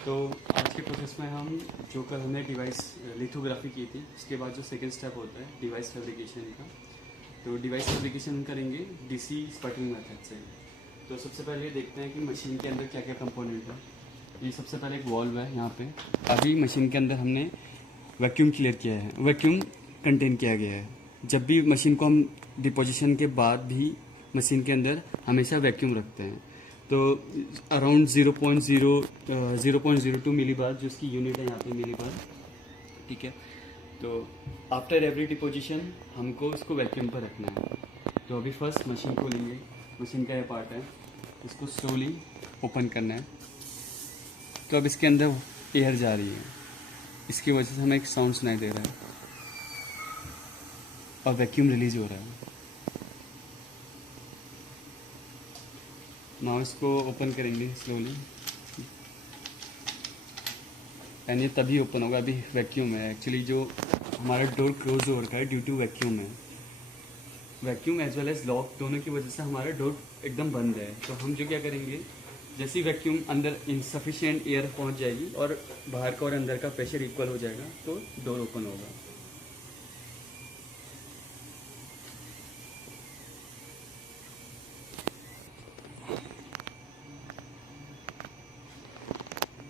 तो आज के प्रोसेस में हम जो कल हमने डिवाइस लिथोग्राफी की थी, उसके बाद जो सेकंड स्टेप होता है डिवाइस फैब्रिकेशन का, तो डिवाइस फैब्रिकेशन करेंगे डीसी स्पटरिंग मेथड से। तो सबसे पहले देखते हैं कि मशीन के अंदर क्या क्या कंपोनेंट है। ये सबसे पहले एक वॉल्व है यहाँ पे। अभी मशीन के अंदर हमने वैक्यूम क्लियर किया है, वैक्यूम कंटेन किया गया है। जब भी मशीन को हम डिपोजिशन के बाद भी मशीन के अंदर हमेशा वैक्यूम रखते हैं। तो अराउंड 0.02 मिली बार जो इसकी यूनिट है यहाँ पे मिली बार, ठीक है। तो आफ्टर एवरी डिपोजिशन हमको इसको वैक्यूम पर रखना है। तो अभी फर्स्ट मशीन को लेंगे, मशीन का ये पार्ट है, इसको स्लोली ओपन करना है। तो अब इसके अंदर एयर जा रही है, इसकी वजह से हमें एक साउंड सुनाई दे रहा है और वैक्यूम रिलीज हो रहा है। नाउ इसको ओपन करेंगे स्लोली, एंड ये तभी ओपन होगा, अभी वैक्यूम है। एक्चुअली जो हमारा डोर क्लोज हो रखा है ड्यू टू वैक्यूम है। Vacuum as well as lock दोनों की वजह से हमारा डोर एकदम बंद है। तो हम जो क्या करेंगे, जैसे ही वैक्यूम अंदर इनसफिशिएंट एयर पहुंच जाएगी और बाहर का और अंदर का प्रेशर इक्वल हो जाएगा तो डोर ओपन होगा।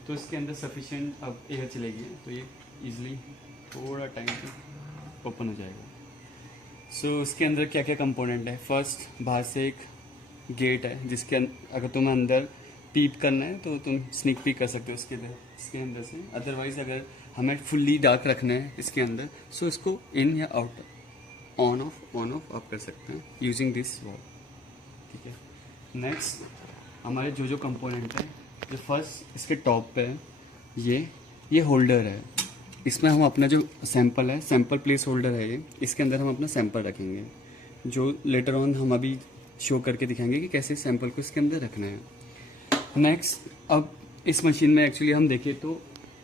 तो इसके अंदर सफिशिएंट अब एयर चलेगी तो ये इजीली थोड़ा टाइम तक ओपन हो जाएगा। सो इसके अंदर क्या क्या कंपोनेंट है। फर्स्ट, बाहर से एक गेट है जिसके अगर तुम्हें अंदर पीप करना है तो तुम स्निक पीक कर सकते हो इसके अंदर से। अदरवाइज अगर हमें फुल्ली डार्क रखना है इसके अंदर, सो इसको इन या आउट ऑन ऑफ आप कर सकते हैं यूजिंग दिस वॉल, ठीक है। नेक्स्ट हमारे जो कंपोनेंट है, जो फर्स्ट इसके टॉप पे है, ये होल्डर है। इसमें हम अपना जो सैंपल है, सैंपल प्लेस होल्डर है ये, इसके अंदर हम अपना सैंपल रखेंगे, जो लेटर ऑन हम अभी शो करके दिखाएंगे कि कैसे सैंपल को इसके अंदर रखना है। नेक्स्ट, अब इस मशीन में एक्चुअली हम देखें तो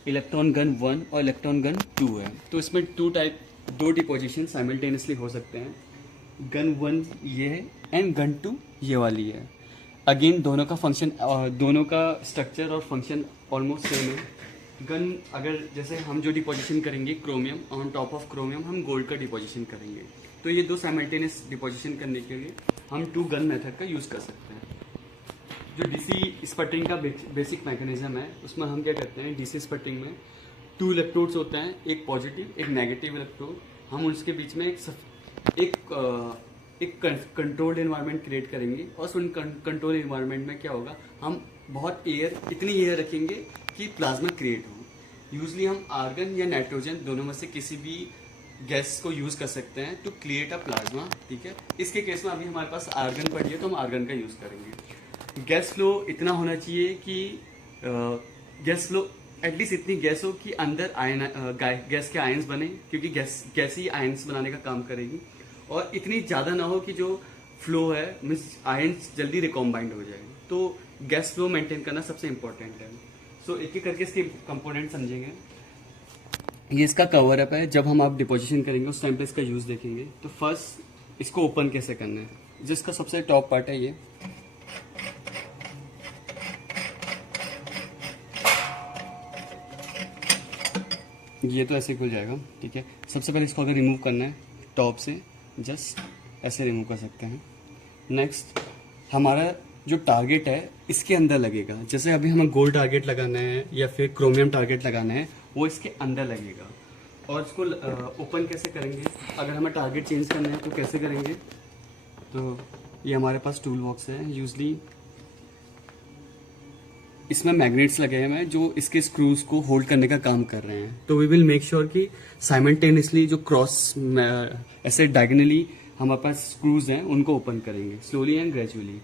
इलेक्ट्रॉन गन 1 और इलेक्ट्रॉन गन 2 है। तो इसमें दो डिपोजिशन साइमल्टेनियसली हो सकते हैं। गन 1 ये है एंड गन 2 ये वाली है। अगेन दोनों का फंक्शन, दोनों का स्ट्रक्चर और फंक्शन ऑलमोस्ट सेम है। गन अगर जैसे हम जो डिपोजिशन करेंगे chromium, on top of chromium हम गोल्ड का डिपोजिशन करेंगे। तो ये दो साइमल्टेनियस डिपोजिशन करने के लिए हम 2 गन मेथड का यूज़ कर सकते हैं। जो डीसी स्पटरिंग का बेसिक मैकेनिज्म है, उसमें हम क्या करते हैं, डीसी स्पटरिंग में 2 इलेक्ट्रोड्स होते हैं, एक पॉजिटिव एक नेगेटिव इलेक्ट्रोड। हम उसके बीच में एक कंट्रोल्ड एनवायरनमेंट क्रिएट करेंगे और उन कंट्रोल एनवायरनमेंट में क्या होगा, हम बहुत इतनी एयर रखेंगे कि प्लाज्मा क्रिएट हो। यूजली हम आर्गन या नाइट्रोजन दोनों में से किसी भी गैस को यूज कर सकते हैं टू क्रिएट अ प्लाज्मा, ठीक है। इसके केस में अभी हमारे पास आर्गन पड़ी है तो हम आर्गन का यूज करेंगे। गैस फ्लो इतना होना चाहिए कि गैस फ्लो एटलीस्ट इतनी गैस हो कि अंदर गैस के आयंस बने, क्योंकि गैस ही आयंस बनाने का काम करेगी। और इतनी ज़्यादा ना हो कि जो फ्लो है मीन्स आयंस जल्दी रिकॉम्बाइंड हो जाए। तो गैस फ्लो मेंटेन करना सबसे इम्पोर्टेंट है। सो एक एक करके इसके कंपोनेंट समझेंगे। ये इसका कवर अप है, जब हम आप डिपोजिशन करेंगे उस टाइम पे इसका यूज़ देखेंगे। तो फर्स्ट इसको ओपन कैसे करना है, जिसका सबसे टॉप पार्ट है ये तो ऐसे खुल जाएगा, ठीक है। सबसे पहले इसको अगर रिमूव करना है टॉप से, जस्ट ऐसे रिमूव कर सकते हैं। नेक्स्ट, हमारा जो टारगेट है इसके अंदर लगेगा। जैसे अभी हमें गोल्ड टारगेट लगाना है या फिर क्रोमियम टारगेट लगाना है, वो इसके अंदर लगेगा। और इसको ओपन कैसे करेंगे, अगर हमें टारगेट चेंज करना है तो कैसे करेंगे। तो ये हमारे पास टूल बॉक्स है। यूजली इसमें मैग्नेट्स लगे हुए हैं जो इसके स्क्रूज को होल्ड करने का काम कर रहे हैं। तो वी विल मेक श्योर कि साइमल्टेनियसली जो क्रॉस ऐसे डायगनली हमारे पास स्क्रूज हैं उनको ओपन करेंगे स्लोली एंड ग्रेजुअली।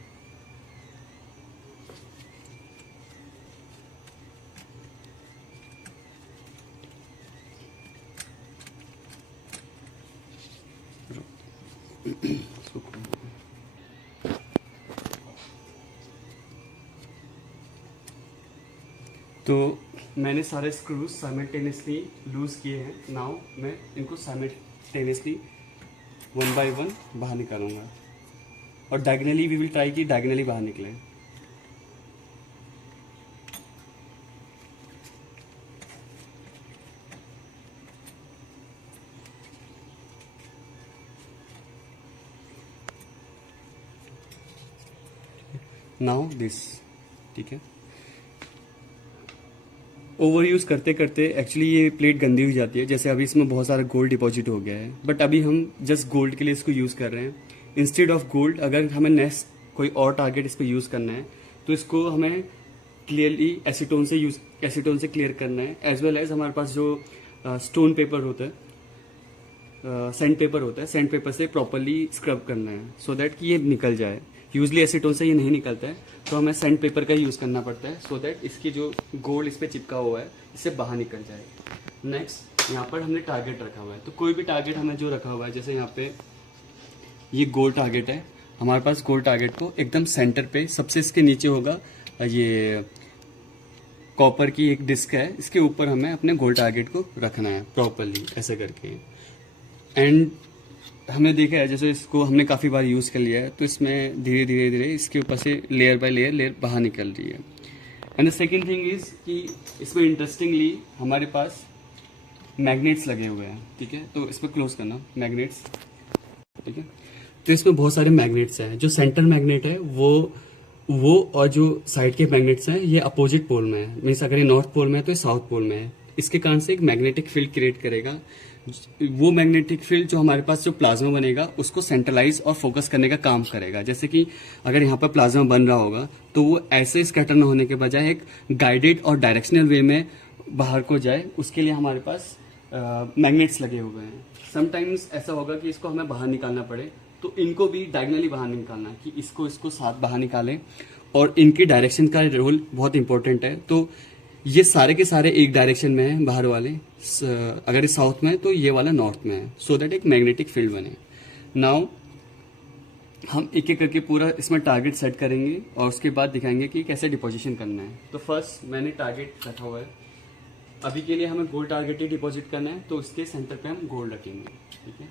तो मैंने सारे स्क्रूज साइमल्टेनियसली लूज किए हैं। नाउ मैं इनको साइमल्टेनियसली 1 बाय 1 बाहर निकालूंगा और डायगनली वी विल ट्राई कि डायगनली बाहर निकले। नाउ दिस, ठीक है। ओवर यूज़ करते करते एक्चुअली ये प्लेट गंदी हो जाती है, जैसे अभी इसमें बहुत सारा गोल्ड डिपॉजिट हो गया है, बट अभी हम जस्ट गोल्ड के लिए इसको यूज़ कर रहे हैं इंस्टेड ऑफ गोल्ड। अगर हमें नेक्स्ट कोई और टारगेट इस पर यूज़ करना है तो इसको हमें क्लियरली एसीटोन से क्लियर करना है, एज वेल एज हमारे पास जो स्टोन पेपर होता है, सैंड पेपर होता है, सैंड पेपर से प्रॉपरली स्क्रब करना है सो दैट कि ये निकल जाए। यूजली एसीटोन से ये नहीं निकलता है तो हमें सैंड पेपर का यूज़ करना पड़ता है सो दैट इसकी जो गोल्ड इस पर चिपका हुआ है इससे बाहर निकल जाए। नेक्स्ट यहाँ पर हमने टारगेट रखा हुआ है, तो कोई भी टारगेट हमें जो रखा हुआ है, जैसे यहाँ पे ये गोल्ड टारगेट है, हमारे पास गोल्ड टारगेट को एकदम सेंटर पे सबसे इसके नीचे होगा ये कॉपर की एक डिस्क है, इसके ऊपर हमें अपने गोल्ड टारगेट को रखना है प्रॉपरली ऐसे करके। एंड हमने देखा है जैसे इसको हमने काफ़ी बार यूज़ कर लिया है तो इसमें धीरे धीरे धीरे इसके ऊपर से लेयर बाय लेयर बाहर निकल रही है। And the second thing is कि इसमें इंटरेस्टिंगली हमारे पास मैग्नेट्स लगे हुए हैं, ठीक है। तो इसमें क्लोज करना मैग्नेट्स, ठीक है। तो इसमें बहुत सारे मैग्नेट्स हैं, जो सेंटर मैग्नेट है वो और जो साइड के मैग्नेट्स हैं ये अपोजिट पोल में है, मीन्स अगर ये नॉर्थ पोल में है तो ये साउथ पोल में है। इसके कारण से एक मैग्नेटिक फील्ड क्रिएट करेगा। वो मैग्नेटिक फील्ड जो हमारे पास जो प्लाज्मा बनेगा उसको सेंट्रलाइज और फोकस करने का काम करेगा। जैसे कि अगर यहाँ पर प्लाज्मा बन रहा होगा तो वो ऐसे स्कैटर न होने के बजाय एक गाइडेड और डायरेक्शनल वे में बाहर को जाए, उसके लिए हमारे पास मैग्नेट्स लगे हुए हैं। समटाइम्स ऐसा होगा कि इसको हमें बाहर निकालना पड़े तो इनको भी डायगनली बाहर निकालना, कि इसको साथ बाहर निकालें, और इनकी डायरेक्शन का रोल बहुत इंपॉर्टेंट है। तो ये सारे के सारे एक डायरेक्शन में है बाहर वाले, अगर ये साउथ में है तो ये वाला नॉर्थ में है, सो दैट एक मैग्नेटिक फील्ड बने। नाउ हम एक एक करके पूरा इसमें टारगेट सेट करेंगे और उसके बाद दिखाएंगे कि कैसे डिपोजिशन करना है। तो फर्स्ट मैंने टारगेट रखा हुआ है, अभी के लिए हमें गोल्ड टारगेट ही डिपॉजिट करना है, तो इसके सेंटर पे हम गोल्ड रखेंगे, ठीक है।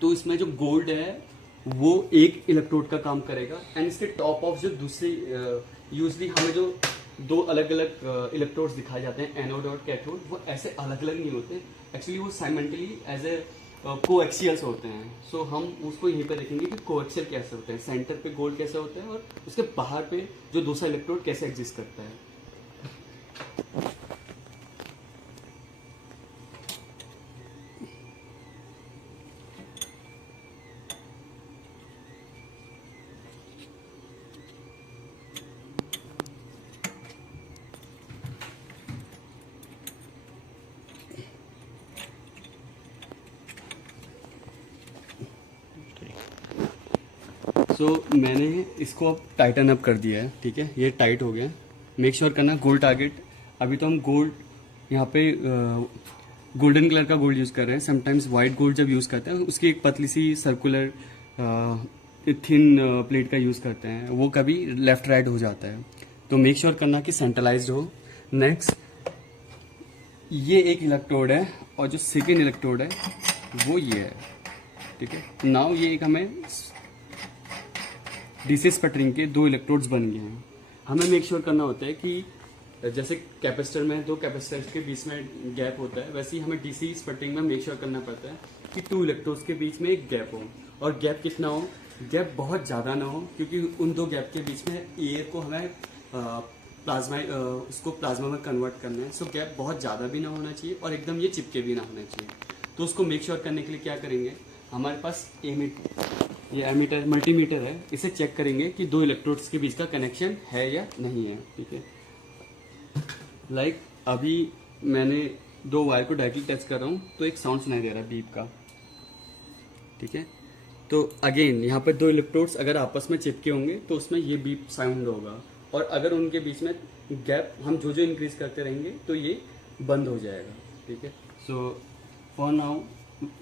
तो इसमें जो गोल्ड है वो एक इलेक्ट्रोड का काम करेगा, एंड इसके टॉप ऑफ जो दूसरी यूजली हमें जो दो अलग अलग इलेक्ट्रोड्स दिखाए जाते हैं, एनोड और कैथोड, वो ऐसे अलग अलग नहीं होते, एक्चुअली वो साइमेंटली एज ए कोएक्सियल्स होते हैं। सो हम उसको यहीं पे देखेंगे कि कोएक्सियल कैसे होते हैं, सेंटर पे गोल्ड कैसे होता है और उसके बाहर पे जो दूसरा इलेक्ट्रोड कैसे एग्जिस्ट करता है। सो मैंने इसको अब टाइटन अप कर दिया है, ठीक है, ये टाइट हो गया। मेक श्योर करना गोल्ड टारगेट, अभी तो हम गोल्ड यहाँ पे गोल्डन कलर का गोल्ड यूज़ कर रहे हैं। समटाइम्स वाइट गोल्ड जब यूज़ करते हैं उसकी एक पतली सी सर्कुलर थिन प्लेट का यूज़ करते हैं, वो कभी लेफ्ट राइट हो जाता है, तो मेक श्योर करना कि सेंट्रलाइज्ड हो। नेक्स्ट ये एक इलेक्ट्रोड है और जो सेकेंड इलेक्ट्रोड है वो ये है, ठीक है। नाउ ये एक हमें डीसी स्पटरिंग के दो इलेक्ट्रोड्स बन गए हैं। हमें मेक श्योर करना होता है कि जैसे कैपेसिटर में दो कैपेसिटर्स के बीच में गैप होता है, वैसे ही हमें डीसी स्पटरिंग में मेक श्योर करना पड़ता है कि टू इलेक्ट्रोड्स के बीच में एक गैप हो, और गैप कितना हो, गैप बहुत ज़्यादा ना हो, क्योंकि उन दो गैप के बीच में एयर को हमें उसको प्लाज्मा में कन्वर्ट करना है। सो गैप बहुत ज़्यादा भी ना होना चाहिए और एकदम ये चिपके भी ना होना चाहिए। तो उसको मेक श्योर करने के लिए क्या करेंगे, हमारे पास ये एमीटर मल्टीमीटर है, इसे चेक करेंगे कि दो इलेक्ट्रोड्स के बीच का कनेक्शन है या नहीं है, ठीक है। लाइक अभी मैंने दो वायर को डायरेक्टली टच कर रहा हूँ तो एक साउंड सुनाई दे रहा है बीप का, ठीक है। तो अगेन यहाँ पर दो इलेक्ट्रोड्स अगर आपस में चिपके होंगे तो उसमें ये बीप साउंड होगा, और अगर उनके बीच में गैप हम जो जो इंक्रीज करते रहेंगे तो ये बंद हो जाएगा, ठीक है। सो फॉर नाउ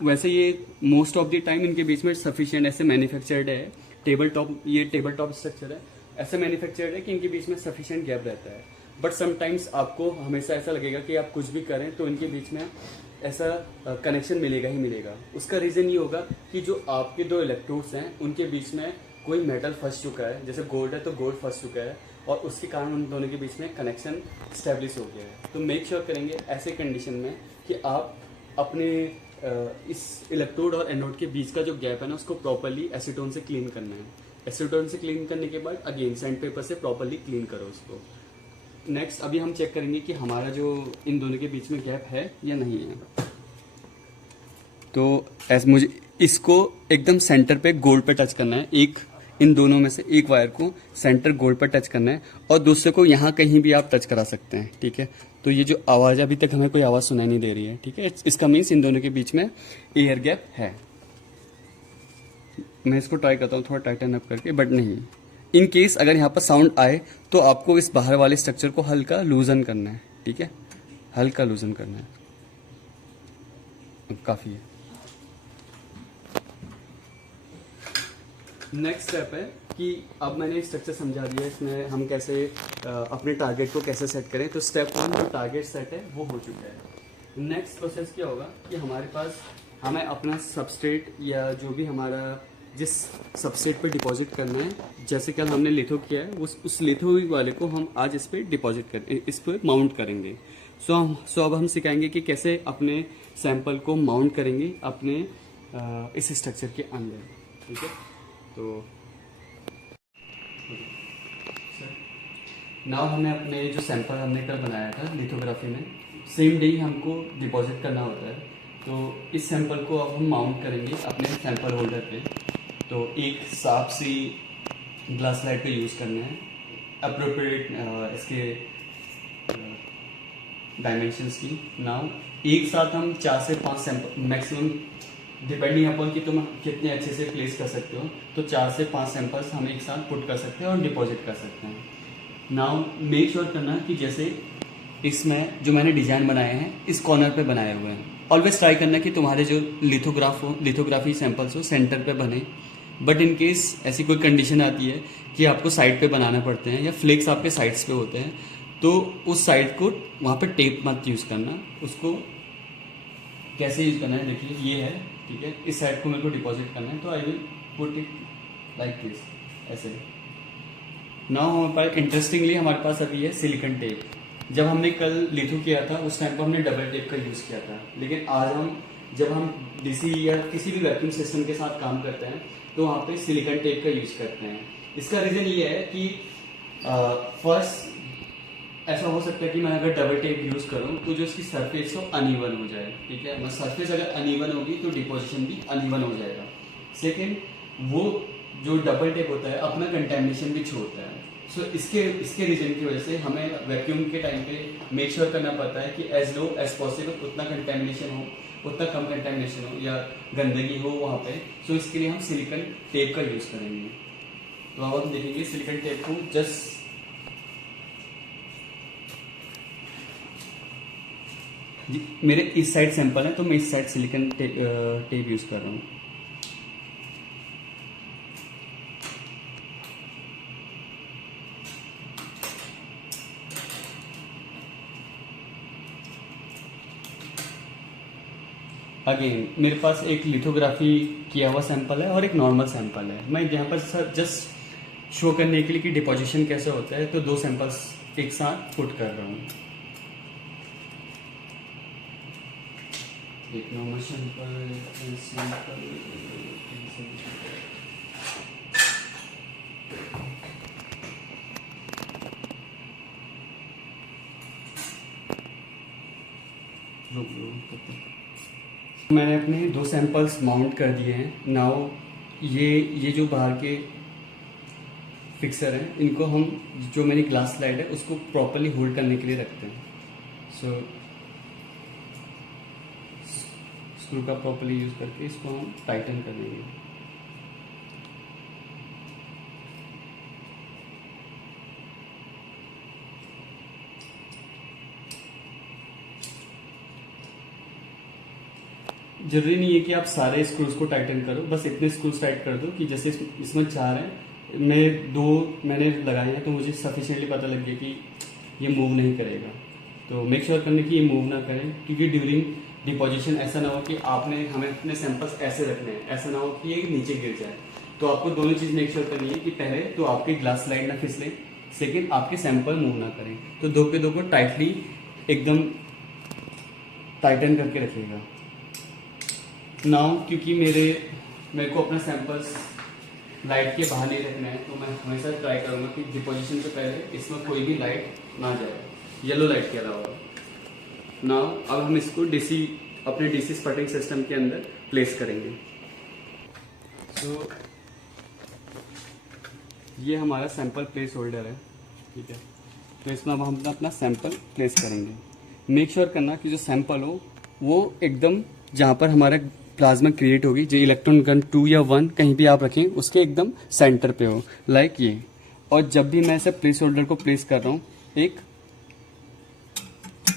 वैसे ये मोस्ट ऑफ द टाइम इनके बीच में सफिशिएंट ऐसे मैन्युफैक्चर्ड है, टेबल टॉप स्ट्रक्चर है, ऐसे मैन्युफैक्चर्ड है कि इनके बीच में सफिशिएंट गैप रहता है। बट समटाइम्स आपको हमेशा ऐसा लगेगा कि आप कुछ भी करें तो इनके बीच में ऐसा कनेक्शन मिलेगा ही मिलेगा। उसका रीज़न ये होगा कि जो आपके दो इलेक्ट्रोड्स हैं उनके बीच में कोई मेटल फंस चुका है, जैसे गोल्ड है तो गोल्ड फंस चुका है, और उसके कारण उन दोनों के बीच में कनेक्शन स्टेब्लिश हो गया है। तो मेक श्योर करेंगे ऐसे कंडीशन में कि आप अपने इस इलेक्ट्रोड और एनोड के बीच का जो गैप है ना उसको प्रॉपरली एसीटोन से क्लीन करना है। एसीटोन से क्लीन करने के बाद अगेन सैंड पेपर से प्रॉपरली क्लीन करो उसको। नेक्स्ट अभी हम चेक करेंगे कि हमारा जो इन दोनों के बीच में गैप है या नहीं है। तो ऐसे मुझे इसको एकदम सेंटर पे गोल्ड पे टच करना है, एक इन दोनों में से एक वायर को सेंटर गोल्ड पर टच करना है और दूसरे को यहाँ कहीं भी आप टच करा सकते हैं, ठीक है। तो ये जो आवाज़ अभी तक हमें कोई आवाज़ सुनाई नहीं दे रही है, ठीक है, इसका मीन्स इन दोनों के बीच में एयर गैप है। मैं इसको ट्राई करता हूँ थोड़ा टाइटन अप करके, बट नहीं। इन केस अगर यहाँ पर साउंड आए तो आपको इस बाहर वाले स्ट्रक्चर को हल्का लूजन करना है, ठीक है, हल्का लूजन करना है, काफ़ी है। नेक्स्ट स्टेप है कि अब मैंने स्ट्रक्चर समझा दिया, इसमें हम कैसे अपने टारगेट को कैसे सेट करें। तो स्टेप 1 जो टारगेट सेट है वो हो चुका है। नेक्स्ट प्रोसेस क्या होगा कि हमारे पास हमें अपना सबस्ट्रेट या जो भी हमारा जिस सबस्ट्रेट पे डिपॉजिट करना है, जैसे कल हमने लिथो किया है उस लिथो वाले को हम आज इस पर डिपॉजिट करें, इस पर माउंट करेंगे। सो अब हम सिखाएंगे कि कैसे अपने सैंपल को माउंट करेंगे अपने इस स्ट्रक्चर के अंदर, ठीक है। तो नाउ हमें अपने जो सैंपल हमने कल बनाया था लिथोग्राफी में, सेम डे ही हमको डिपॉजिट करना होता है। तो इस सैंपल को अब हम माउंट करेंगे अपने सैंपल होल्डर पे। तो एक साफ सी ग्लास लाइट का यूज़ करना है, अप्रोप्रिएट इसके डायमेंशंस की। नाउ एक साथ हम 4 से 5 सैंपल मैक्सिमम, डिपेंडिंग अपॉन कि तुम कितने अच्छे से प्लेस कर सकते हो, तो 4 से 5 सैंपल्स हम एक साथ पुट कर सकते हैं और डिपॉजिट कर सकते हैं। नाउ मेक श्योर करना कि जैसे इसमें जो मैंने डिज़ाइन बनाए हैं इस कॉर्नर पे बनाए हुए हैं। ऑलवेज ट्राई करना कि तुम्हारे जो लिथोग्राफी सैंपल्स हो सेंटर पे बने। बट इन केस ऐसी कोई कंडीशन आती है कि आपको साइड पे बनाना पड़ते हैं या फ्लेक्स आपके साइड्स पे होते हैं, तो उस साइड को वहाँ पे टेप मत यूज़ करना। उसको कैसे यूज़ करना है देखिए, ये है, ठीक है, इस साइड को मेरे को डिपॉजिट करना है, तो I will put it like this, ऐसे। नाउ हमारे पास इंटरेस्टिंगली हमारे पास अभी है सिलिकॉन टेप। जब हमने कल लिथो किया था उस टाइम पर हमने डबल टेप का यूज़ किया था, लेकिन आज हम जब हम डीसी या किसी भी वैक्यूम सिस्टम के साथ काम करते हैं तो वहाँ पे सिलिकॉन टेप का यूज़ करते हैं। इसका रीज़न ये है कि फर्स्ट ऐसा हो सकता है कि मैं अगर डबल टेप यूज़ करूँ तो जो इसकी सरफेस हो अनइवन हो जाए, ठीक है। मैं सरफेस अगर अनइवन होगी तो डिपोजिशन भी अनइवन हो जाएगा। सेकेंड, वो जो डबल टेप होता है अपना कंटेमिनेशन भी छोड़ता है। सो इसके रीजन की वजह से हमें वैक्यूम के टाइम पे मेक श्योर करना पड़ता है कि एज लो एज पॉसिबल उतना कंटेमिनेशन हो, उतना कम कंटेमिनेशन हो या गंदगी हो वहाँ पे। सो इसके लिए हम सिलिकॉन टेप का यूज़ करेंगे। तो अब हम देखेंगे सिलिकॉन टेप को जस्ट जी, मेरे इस साइड सैंपल है तो मैं इस साइड सिलिकॉन टेप यूज़ कर रहा हूँ। अगेन मेरे पास एक लिथोग्राफी किया हुआ सैंपल है और एक नॉर्मल सैंपल है। मैं यहाँ पर सर जस्ट शो करने के लिए कि डिपोजिशन कैसे होता है तो 2 सैंपल्स एक साथ पुट कर रहा हूँ। एक नॉर्मल सैंपल मैंने अपने 2 सैंपल्स माउंट कर दिए हैं। नाउ ये जो बाहर के फिक्सर हैं इनको हम जो मेरी ग्लास स्लाइड है उसको प्रॉपरली होल्ड करने के लिए रखते हैं। सो स्क्रू का प्रॉपरली यूज़ करके इसको हम टाइटन कर देंगे। जरूरी नहीं है कि आप सारे स्क्रूज को टाइटन करो, बस इतने स्क्रूज टाइट कर दो कि जैसे इसमें 4 हैं, मैं 2 मैंने लगाए हैं तो मुझे सफिशिएंटली पता लग गया कि ये मूव नहीं करेगा। तो मेक श्योर करने की ये मूव ना करें, क्योंकि ड्यूरिंग डिपोजिशन ऐसा ना हो कि हमें अपने सैंपल्स ऐसे रखने हैं, ऐसा ना हो कि ये नीचे गिर जाए। तो आपको दोनों चीज़ मेक श्योर करनी है कि पहले तो आपकी ग्लास स्लाइड ना फिसले, सेकेंड आपके सैंपल मूव ना करें। तो 2 के 2 को टाइटली एकदम टाइटन करके रखिएगा। नाउ क्योंकि मेरे को अपना सैंपल्स लाइट के बाहर नहीं रखना है, तो मैं हमेशा ट्राई करूँगा कि डिपोजिशन से पहले इसमें कोई भी लाइट ना जाए, येलो लाइट के अलावा। नाउ अब हम इसको डीसी अपने डीसी स्पटरिंग सिस्टम के अंदर प्लेस करेंगे। तो ये हमारा सैंपल प्लेस होल्डर है, ठीक है। तो इसमें अब हम अपना सैंपल प्लेस करेंगे। मेक श्योर करना कि जो सैंपल हो वो एकदम जहाँ पर हमारा प्लाज्मा क्रिएट होगी, जो इलेक्ट्रॉन गन 2 या 1 कहीं भी आप रखें उसके एकदम सेंटर पे हो, लाइक ये। और जब भी मैं इसे प्लेस होल्डर को प्लेस कर रहा हूँ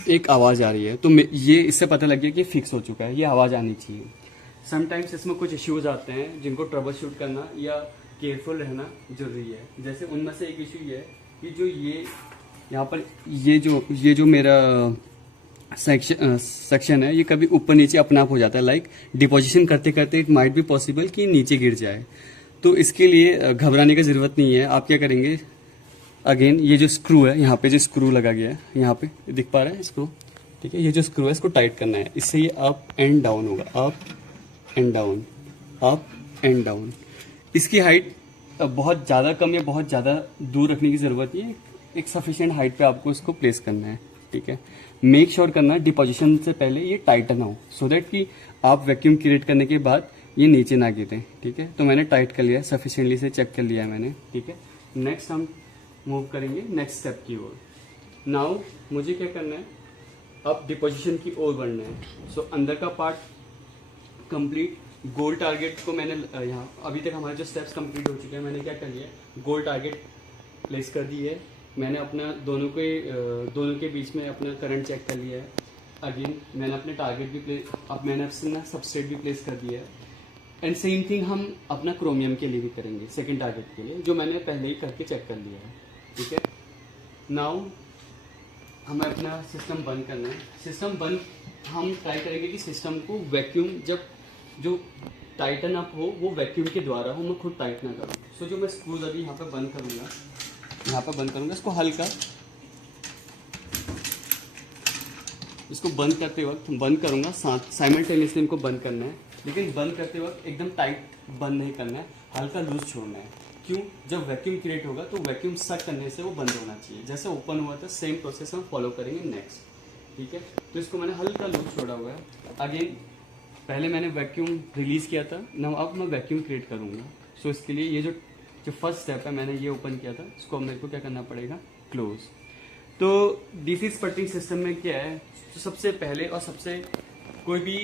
एक आवाज़ आ रही है, तो ये इससे पता लग गया कि फिक्स हो चुका है, ये आवाज़ आनी चाहिए। समटाइम्स इसमें कुछ इश्यूज आते हैं जिनको ट्रबल शूट करना या केयरफुल रहना जरूरी है। जैसे उनमें से एक इशू ये है कि जो ये यहाँ पर ये जो मेरा सेक्शन है, ये कभी ऊपर नीचे अपने आप हो जाता है। लाइक डिपोजिशन करते करते इट माइट बी पॉसिबल कि नीचे गिर जाए। तो इसके लिए घबराने की ज़रूरत नहीं है। आप क्या करेंगे, अगेन ये जो स्क्रू है, यहाँ पे जो स्क्रू लगा गया है, यहाँ पे दिख पा रहा है स्क्रू, ठीक है। ये जो स्क्रू है इसको टाइट करना है, इससे ये अप एंड डाउन होगा, up and down, up and down. इसकी हाइट बहुत ज़्यादा कम या बहुत ज़्यादा दूर रखने की ज़रूरत नहीं है, एक सफिशिएंट हाइट पे आपको इसको प्लेस करना है, ठीक है। मेक श्योर करना डिपोजिशन से पहले ये टाइट ना हो, सो दैट कि आप वैक्यूम क्रिएट करने के बाद ये नीचे ना गिरे, ठीक है। तो मैंने टाइट कर लिया है, सफिशिएंटली से चेक कर लिया है मैंने, ठीक है। नेक्स्ट हम मूव करेंगे नेक्स्ट स्टेप की ओर। नाउ मुझे क्या करना है, अब डिपोजिशन की ओर बढ़ना है। सो अंदर का पार्ट कंप्लीट, गोल टारगेट को मैंने यहाँ अभी तक हमारे जो स्टेप्स कंप्लीट हो चुके हैं, मैंने क्या कर लिया है, गोल टारगेट प्लेस कर दी है। मैंने अपना दोनों के बीच में अपना करंट चेक कर लिया है। अगेन मैंने अपने टारगेट भी मैंने अपना सबस्ट्रेट भी प्लेस कर दिया है। एंड सेम थिंग हम अपना क्रोमियम के लिए भी करेंगे, सेकंड टारगेट के लिए, जो मैंने पहले ही करके चेक कर लिया है, ठीक है। नाउ हमें अपना सिस्टम बंद करना है। सिस्टम बंद हम ट्राई करेंगे कि सिस्टम को वैक्यूम जब जो टाइटन अप हो वो वैक्यूम के द्वारा हो, मैं खुद टाइट ना करूँ। सो जो मैं स्क्रूज अभी यहाँ पर बंद करूँगा, इसको हल्का, इसको बंद करते वक्त बंद करूँगा, साथ साइमल्टेनियसली इनको बंद करना है। लेकिन बंद करते वक्त एकदम टाइट बंद नहीं करना है, हल्का लूज छोड़ना है। क्यों? जब वैक्यूम क्रिएट होगा तो वैक्यूम सक करने से वो बंद होना चाहिए। जैसे ओपन हुआ था सेम प्रोसेस हम फॉलो करेंगे नेक्स्ट, ठीक है। तो इसको मैंने हल्का लूज छोड़ा हुआ है। अगेन पहले मैंने वैक्यूम रिलीज किया था, ना अब मैं वैक्यूम क्रिएट करूँगा। सो इसके लिए ये जो फर्स्ट स्टेप है, मैंने ये ओपन किया था, इसको अब मेरे को क्या करना पड़ेगा, क्लोज। तो डीसी स्पटरिंग सिस्टम में क्या है, तो सबसे पहले और सबसे कोई भी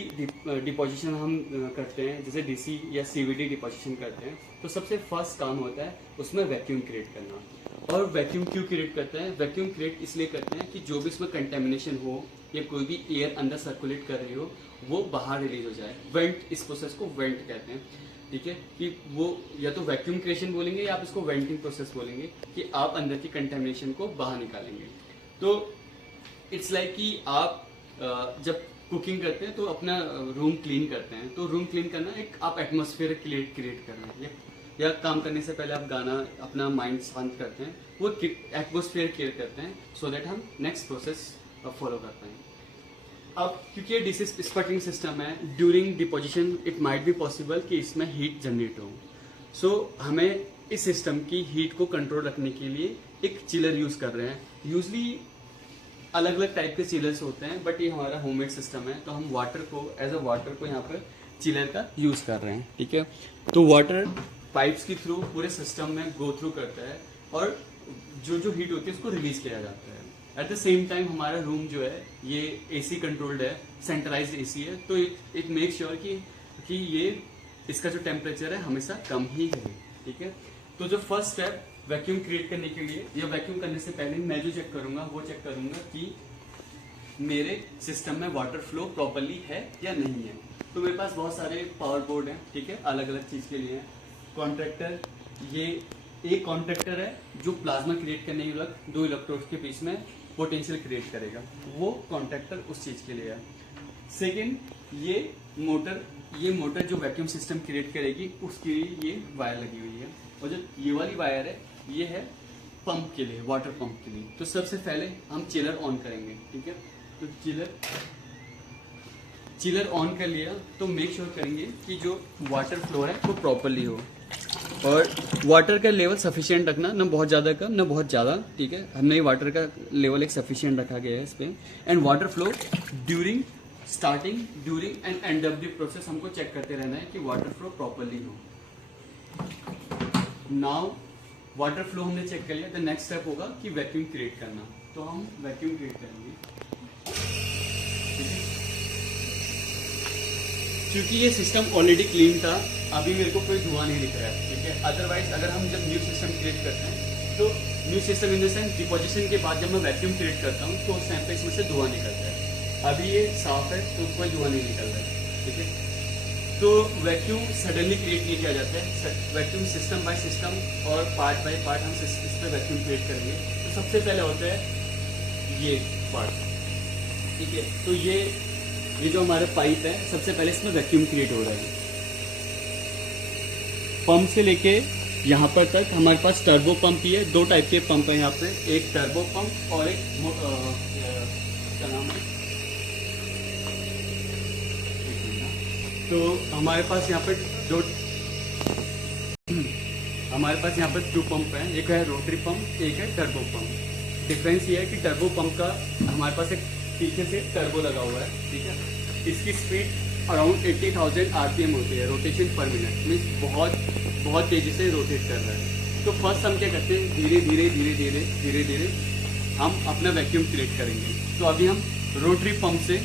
डिपोजिशन हम करते हैं, जैसे डीसी या सीवीडी डिपोजिशन करते हैं, तो सबसे फर्स्ट काम होता है उसमें वैक्यूम क्रिएट करना। और वैक्यूम क्यों क्रिएट करते हैं? वैक्यूम क्रिएट इसलिए करते हैं कि जो भी इसमें कंटेमिनेशन हो या कोई भी एयर अंदर सर्कुलेट कर रही हो वो बाहर रिलीज हो जाए। वेंट, इस प्रोसेस को वेंट कहते हैं, ठीक है। कि वो या तो वैक्यूम क्रिएशन बोलेंगे या आप इसको वेंटिंग प्रोसेस बोलेंगे, कि आप अंदर की कंटेमिनेशन को बाहर निकालेंगे। तो इट्स लाइक कि आप जब कुकिंग करते हैं तो अपना रूम क्लीन करते हैं, तो रूम क्लीन करना एक आप एटमॉस्फेयर क्रिएट कर रहे हैं, या काम करने से पहले आप गाना अपना माइंड शांत करते हैं, वो एटमॉस्फेयर क्रिएट करते हैं, सो दैट हम नेक्स्ट प्रोसेस फॉलो कर पाएं। अब क्योंकि ये डीसी स्पटरिंग सिस्टम है, during deposition it might be possible कि इसमें हीट जनरेट हो। सो हमें इस सिस्टम की हीट को कंट्रोल रखने के लिए एक चिलर यूज कर रहे हैं। यूजली अलग अलग टाइप के चिलर्स होते हैं, बट ये हमारा होममेड सिस्टम है, तो हम वाटर को यहाँ पर चिलर का यूज कर रहे हैं, ठीक है। तो वाटर पाइप्स के थ्रू पूरे सिस्टम में गो थ्रू करता है और जो हीट होती है उसको रिलीज किया जाता है। एट द सेम टाइम हमारा रूम जो है ये एसी कंट्रोल्ड है, सेंट्रलाइज्ड एसी है, तो इट मेक श्योर कि ये इसका जो टेम्परेचर है हमेशा कम ही रहे, ठीक है। तो जो फर्स्ट स्टेप वैक्यूम क्रिएट करने के लिए या वैक्यूम करने से पहले मैं जो चेक करूंगा वो चेक करूंगा कि मेरे सिस्टम में वाटर फ्लो प्रॉपरली है या नहीं है। तो मेरे पास बहुत सारे पावर बोर्ड हैं, ठीक है, अलग अलग चीज़ के लिए हैं। कॉन्ट्रैक्टर, ये एक कॉन्ट्रैक्टर है जो प्लाज्मा क्रिएट करने के वक्त दो इलेक्ट्रोड्स के बीच में पोटेंशियल क्रिएट करेगा, वो कॉन्ट्रैक्टर उस चीज़ के लिए है। सेकेंड, ये मोटर जो वैक्यूम सिस्टम क्रिएट करेगी उसके लिए ये वायर लगी हुई है, और जो ये वाली वायर है ये है पंप के लिए, वाटर पंप के लिए। तो सबसे पहले हम चिलर ऑन करेंगे, ठीक है। तो चिलर ऑन कर लिया तो मेक श्योर करेंगे कि जो वाटर फ्लो है वो प्रॉपरली हो। और वाटर का लेवल सफिशिएंट रखना, ना बहुत ज़्यादा कम ना बहुत ज़्यादा, ठीक है। हमने वाटर का लेवल एक सफिशिएंट रखा गया है इस पर। And water flow during starting, during and and of the process हमको चेक करते रहना है कि वाटर फ्लो प्रॉपरली हो। नाउ वाटर फ्लो हमने चेक कर लिया, द नेक्स्ट स्टेप होगा कि वैक्यूम क्रिएट करना। तो हम वैक्यूम क्रिएट करेंगे, ठीक है। क्योंकि ये सिस्टम ऑलरेडी क्लीन था, अभी मेरे को कोई धुआं नहीं दिख रहा है, ठीक है। अदरवाइज अगर हम जब न्यू सिस्टम क्रिएट करते हैं तो new system in the sense deposition के बाद जब मैं वैक्यूम क्रिएट करता हूँ तो उस टाइम पे इसमें से धुआं निकलता है। अभी ये साफ है तो कोई धुआं नहीं निकल रहा है, ठीक है। तो वैक्यूम सडनली क्रिएट नहीं किया जाता है, वैक्यूम सिस्टम बाय सिस्टम और पार्ट बाय पार्ट हम इस पर वैक्यूम क्रिएट करेंगे। तो सबसे पहले होता है ये पार्ट, ठीक है। तो ये जो हमारा पाइप है, सबसे पहले इसमें वैक्यूम क्रिएट हो रहा है। पंप से लेके यहाँ पर तक हमारे पास टर्बो पंप ही है। दो टाइप के पंप है यहाँ पे, एक टर्बो पंप और एक क्या नाम है, तो हमारे पास यहाँ पर दो पंप हैं, एक है रोटरी पंप, एक है टर्बो पंप। डिफरेंस ये है कि टर्बो पंप का हमारे पास एक पीछे से टर्बो लगा हुआ है, ठीक है। इसकी स्पीड अराउंड 80,000 आरपीएम होती है, रोटेशन पर मिनट, मीन्स बहुत तेजी से रोटेट कर रहा है। तो फर्स्ट हम क्या करते हैं, धीरे धीरे हम अपना वैक्यूम क्रिएट करेंगे। तो अभी हम रोटरी पंप से,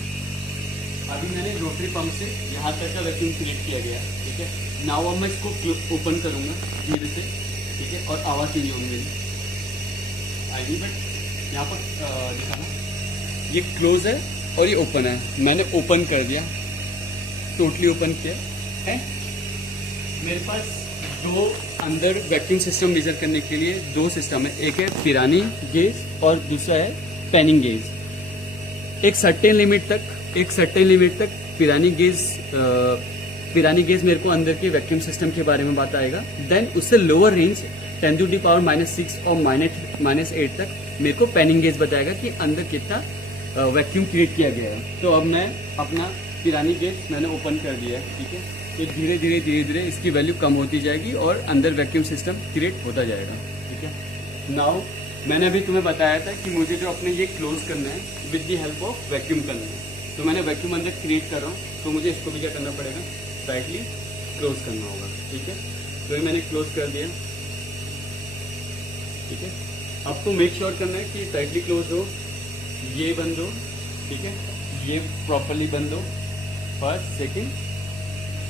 मैंने रोटरी पंप से यहाँ तक का वैक्यूम क्रिएट किया गया, ठीक है। नाउ अब मैं इसको ओपन करूँगा धीरे से, ठीक है, और आवाज़ नहीं होगी आएगी, बट यहाँ पर दिखाना, ये क्लोज है और ये ओपन है। मैंने ओपन कर दिया, टोटली ओपन किया है। मेरे पास दो अंदर वैक्यूम सिस्टम मेजर करने के लिए दो सिस्टम है, एक है पिरानी गेज और दूसरा है पैनिंग गेज। एक सर्टेन लिमिट तक पिरानी गेज मेरे को अंदर के वैक्यूम सिस्टम के बारे में बताएगा। देन उससे लोअर रेंज 10⁻⁻6 और -8 तक मेरे को पैनिंग गेज बताएगा कि अंदर कितना वैक्यूम क्रिएट किया गया है। तो अब मैं अपना पिरानी गेज मैंने ओपन कर दिया है, ठीक है। तो धीरे धीरे इसकी वैल्यू कम होती जाएगी और अंदर वैक्यूम सिस्टम क्रिएट होता जाएगा, ठीक है। नाउ मैंने अभी तुम्हें बताया था कि मुझे जो अपने ये क्लोज करना है with the help of vacuum करना है। तो मैंने वैक्यूम अंदर क्रिएट कर रहा हूँ, तो मुझे इसको भी क्या करना पड़ेगा, टाइटली क्लोज करना होगा, ठीक है। तो ये मैंने क्लोज कर दिया, ठीक है। अब तो मेक श्योर करना है कि टाइटली क्लोज हो, ये बंद हो, ठीक है, ये प्रॉपरली बंद हो, फर्स्ट सेकंड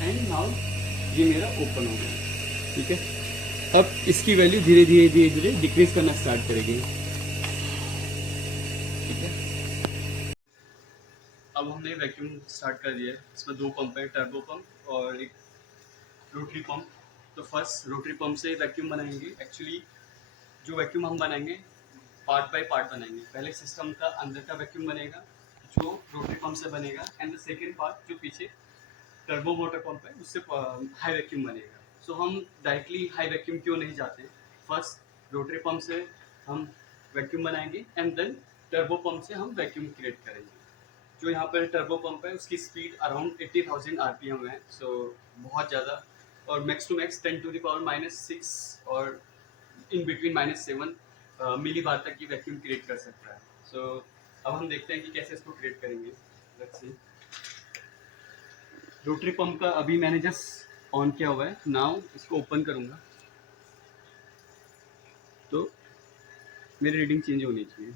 एंड नाउ ये मेरा ओपन हो गया, ठीक है। अब इसकी वैल्यू धीरे धीरे डिक्रीज करना स्टार्ट करेगी, ठीक है। अब हमने वैक्यूम स्टार्ट कर दिया है। इसमें दो पंप है, टर्बो पंप और एक रोटरी पंप। तो फर्स्ट रोटरी पंप से वैक्यूम बनाएंगे। एक्चुअली जो वैक्यूम हम बनाएंगे पार्ट बाय पार्ट बनाएंगे। पहले सिस्टम का अंदर का वैक्यूम बनेगा जो रोटरी पंप से बनेगा, एंड द सेकेंड पार्ट जो पीछे टर्बो मोटर पंप है उससे हाई वैक्यूम बनेगा। सो हम डायरेक्टली हाई वैक्यूम क्यों नहीं जाते, फर्स्ट रोटरी पंप से हम वैक्यूम बनाएंगे एंड देन टर्बो पंप से हम वैक्यूम क्रिएट करेंगे। जो यहाँ पर टर्बो पंप है उसकी स्पीड अराउंड 80,000 आरपीएम है, सो बहुत ज़्यादा, और मैक्स टू मैक्स 10⁻⁻6 और इन बिटवीन -7 मिली बार तक की वैक्यूम क्रिएट कर सकता है। सो अब हम देखते हैं कि कैसे इसको क्रिएट करेंगे। Let's see. रोटरी पंप का अभी मैंने जस्ट ऑन किया हुआ है। नाउ इसको ओपन करूँगा तो मेरी रीडिंग चेंज होनी चाहिए।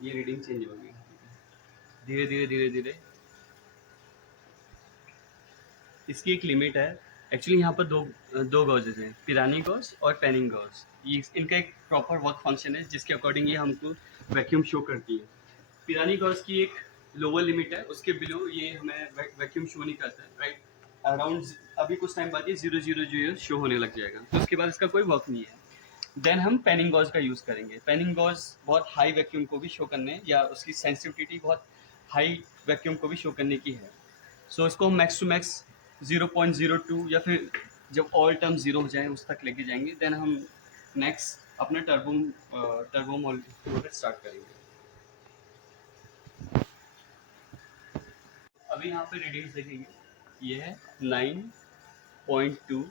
ये रीडिंग चेंज होगी धीरे धीरे। इसकी एक लिमिट है। एक्चुअली यहाँ पर दो गॉजेज हैं, पिरानी गॉज और पैनिंग गॉज। ये इनका एक प्रॉपर वर्क फंक्शन है जिसके अकॉर्डिंग ये हमको वैक्यूम शो करती है। पिरानी गॉज की एक लोअर लिमिट है, उसके बिलो ये हमें वैक्यूम शो नहीं करता है, राइट। अराउंड अभी कुछ टाइम बाद ये 000 शो होने लग जाएगा, तो उसके बाद इसका कोई वर्क नहीं है। देन हम पैनिंग गॉज का यूज़ करेंगे। पैनिंग गॉज बहुत हाई वैक्यूम को भी शो करने, या उसकी सेंसिटिविटी बहुत हाई वैक्यूम को भी शो करने की है। सो इसको हम मैक्स टू मैक्स 0.02 या फिर जब ऑल टर्म 0 हो जाए उस तक लेके जाएंगे। देन हम नेक्स्ट अपना टर्बो मोटर स्टार्ट करेंगे। अभी यहाँ पे रेडियस देखेंगे, ये है 9.2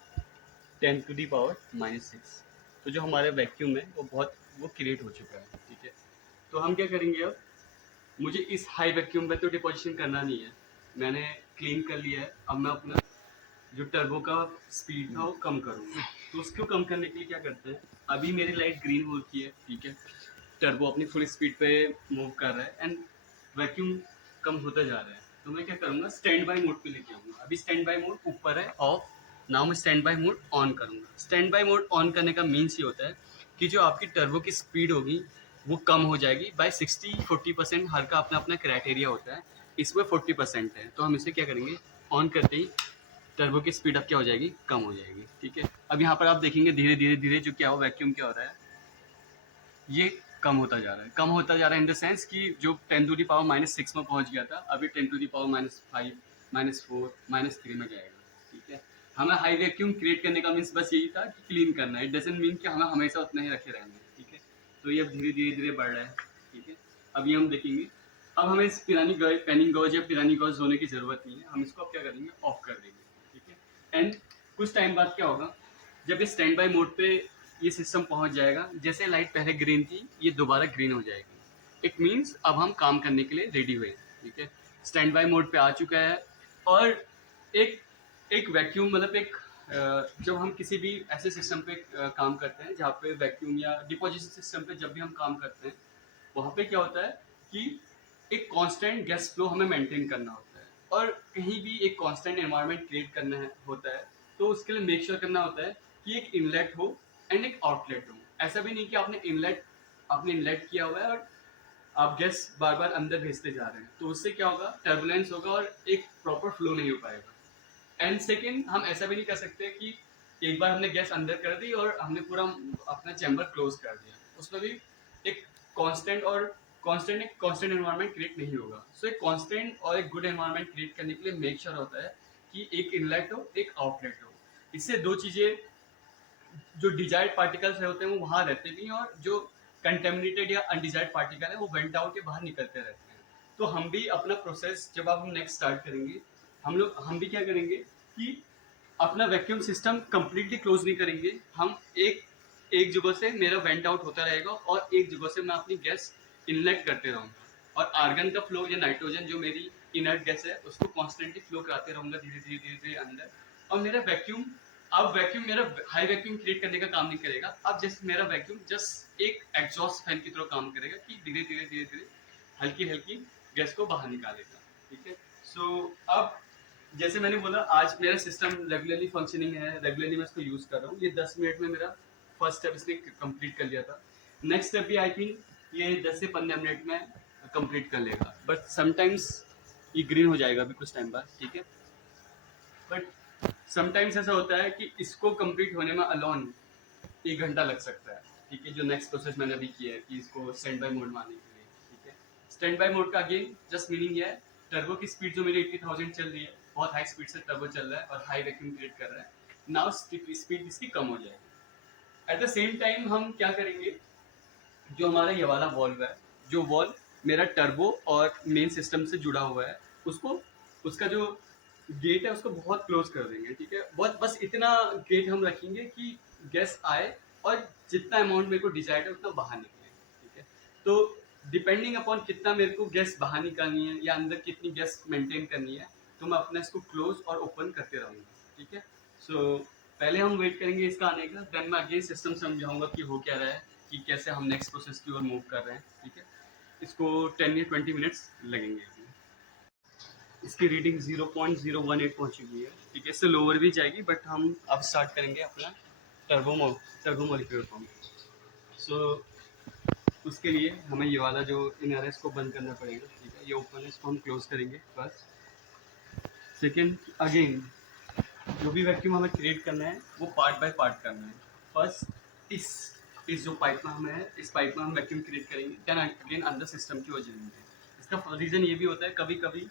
10⁻⁻⁶। तो जो हमारे वैक्यूम है वो क्रिएट हो चुका है, ठीक है। तो हम क्या करेंगे, अब मुझे इस हाई वैक्यूम पे तो डिपोजिशन करना नहीं है, मैंने क्लीन कर लिया है। अब मैं अपना जो टर्बो का स्पीड था वो कम करूँगा। तो उसको कम करने के लिए क्या करते हैं, अभी मेरी लाइट ग्रीन हो रखी है, ठीक है, टर्बो अपनी फुल स्पीड पे मूव कर रहा है एंड वैक्यूम कम होता जा रहा है। तो मैं क्या करूँगा, स्टैंड बाय मोड पे लेके आऊँगा। अभी स्टैंड बाय मोड ऊपर है ऑफ, नाउ मैं स्टैंड बाय मोड ऑन करूँगा। स्टैंड बाय मोड ऑन करने का मीन्स ये होता है कि जो आपकी टर्बो की स्पीड होगी वो कम हो जाएगी बाय 60-40%। हर का अपना अपना क्राइटेरिया होता है, इसमें 40% है। तो हम इसे क्या करेंगे, ऑन करते ही टर्बो की स्पीड अब क्या हो जाएगी, कम हो जाएगी, ठीक है। अब यहाँ पर आप देखेंगे धीरे धीरे धीरे जो क्या हो, वैक्यूम क्या हो रहा है, ये कम होता जा रहा है। कम होता जा रहा है इन द सेंस कि जो 10⁻⁻⁶ में पहुंच गया था, अभी 10⁻⁻⁵, -4, -3 में जाएगा, ठीक है। हमें हाई वैक्यूम क्रिएट करने का मीन्स बस यही था कि क्लीन करना है, इट डजंट मीन कि हमें हमेशा उतना ही रखे रहना है, ठीक है। तो ये अब धीरे धीरे धीरे बढ़ रहा है, ठीक है। अभी हम देखेंगे, अब हमें इस पैनिंग गॉज या पिरानी गॉज होने की जरूरत नहीं है, हम इसको अब क्या करेंगे, ऑफ कर देंगे, ठीक है। एंड कुछ टाइम बाद क्या होगा, जब ये स्टैंड बाय मोड पे ये सिस्टम पहुंच जाएगा, जैसे लाइट पहले ग्रीन थी ये दोबारा ग्रीन हो जाएगी। इट मीन्स अब हम काम करने के लिए रेडी हुए, ठीक है। स्टैंड बाय मोड पे आ चुका है। और एक एक वैक्यूम मतलब जब हम किसी भी ऐसे सिस्टम पे काम करते हैं जहाँ पे वैक्यूम या डिपोजिशन सिस्टम पे जब भी हम काम करते हैं, वहाँ पे क्या होता है कि एक कांस्टेंट गैस फ्लो हमें मेंटेन करना होता है, और कहीं भी एक कांस्टेंट एनवायरनमेंट क्रिएट करना होता है। तो उसके लिए मेक श्योर करना होता है कि एक इनलेट हो एंड एक आउटलेट हो। ऐसा भी नहीं कि आपने इनलेट किया हुआ है और आप गैस बार बार अंदर भेजते जा रहे हैं, तो उससे क्या होगा, टर्बुलेंस होगा और एक प्रॉपर फ्लो नहीं हो पाएगा। एंड सेकेंड, हम ऐसा भी नहीं कर सकते कि एक बार हमने गैस अंदर कर दी और हमने पूरा अपना चैम्बर क्लोज कर दिया, उसमें भी एक कांस्टेंट एनवायरनमेंट क्रिएट नहीं होगा। सो एक कांस्टेंट और एक गुड एनवायरनमेंट क्रिएट करने के लिए मेक श्योर होता है कि एक इनलेट हो, एक आउटलेट हो। इससे दो चीजें, जो डिजायर्ड पार्टिकल्स होते हैं वो वहां रहते भी हैं, और जो कंटेमिनेटेड या अनडिजायर्ड पार्टिकल है वो वेंट आउट के बाहर निकलते रहते हैं। तो हम भी अपना प्रोसेस जब आप हम नेक्स्ट स्टार्ट करेंगे, हम भी क्या करेंगे कि अपना वैक्यूम सिस्टम कंप्लीटली क्लोज नहीं करेंगे। हम एक जगह से मेरा वेंट आउट होता रहेगा और एक जगह से मैं अपनी गैस इनलेट करते रहूंगा, और आर्गन का फ्लो या नाइट्रोजन जो मेरी इनर्ट गैस है उसको कॉन्स्टेंटली फ्लो कराते रहूंगा धीरे धीरे धीरे धीरे अंदर। और मेरा वैक्यूम, अब वैक्यूम मेरा हाई वैक्यूम क्रिएट करने का काम नहीं करेगा, अब जैसे मेरा वैक्यूम जस्ट एक एग्जॉस्ट फैन की तरह काम करेगा कि धीरे धीरे धीरे धीरे हल्की हल्की गैस को बाहर निकालेगा, ठीक है। सो अब जैसे मैंने बोला, आज मेरा सिस्टम रेगुलरली फंक्शनिंग है, रेगुलरली मैं इसको यूज कर रहा हूँ। ये 10 मिनट में मेरा फर्स्ट स्टेप इसने कंप्लीट कर लिया था। नेक्स्ट स्टेप भी आई थिंक ये 10 से 15 मिनट में कंप्लीट कर लेगा, बट समटाइम्स ये ग्रीन हो जाएगा अभी कुछ टाइम बाद, ठीक है। बट समटाइम्स ऐसा होता है कि इसको कंप्लीट होने में अलोन 1 घंटा लग सकता है, ठीक है। जो नेक्स्ट प्रोसेस मैंने अभी किया है कि इसको स्टैंड बाय मोड में आने के लिए, ठीक है। स्टैंड बाय मोड का अगेन जस्ट मीनिंग ये है, टर्बो की स्पीड जो मेरी 80,000 चल रही है, बहुत हाई स्पीड से टर्बो चल रहा है और हाई वैक्यूम क्रिएट कर रहा है, नाउ स्पीड इसकी कम हो जाएगी। एट द सेम टाइम हम क्या करेंगे, जो हमारा ये वाला वॉल्व है, जो वॉल्व मेरा टर्बो और मेन सिस्टम से जुड़ा हुआ है, उसको उसका जो गेट है उसको बहुत क्लोज कर देंगे, ठीक है। बहुत बस इतना गेट हम रखेंगे कि गैस आए और जितना अमाउंट मेरे को डिजायर्ड है उतना बाहर निकले, ठीक है। तो डिपेंडिंग अपॉन कितना मेरे को गैस बाहर निकालनी है या अंदर कितनी गैस मेंटेन करनी है, तो मैं अपना इसको क्लोज और ओपन करते रहूँगा, ठीक है। सो पहले हम वेट करेंगे इसका आने का, देन मैं अगेन सिस्टम समझाऊंगा कि हो क्या रहा है, कि कैसे हम नेक्स्ट प्रोसेस की ओर मूव कर रहे हैं, ठीक है। इसको 10 या 20 मिनट्स लगेंगे अभी। इसकी रीडिंग 0.018 पहुंच चुकी है, ठीक है। इससे लोअर भी जाएगी, बट हम अब स्टार्ट करेंगे अपना टर्बो मॉलिक्यूलर पंप। सो उसके लिए हमें ये वाला जो इनर है इसको बंद करना पड़ेगा, ठीक है। ये ओपन है, इसको हम क्लोज करेंगे फर्स्ट। सेकेंड, अगेन जो भी वैक्यूम हमें क्रिएट करना है वो पार्ट बाय पार्ट करना है। फर्स्ट इस जो पाइप में हमें है, इस पाइप में हम वैक्यूम क्रिएट करेंगे, देन अगेन अंदर सिस्टम की ओर जाएंगे। इसका रीज़न ये भी होता है, कभी कभी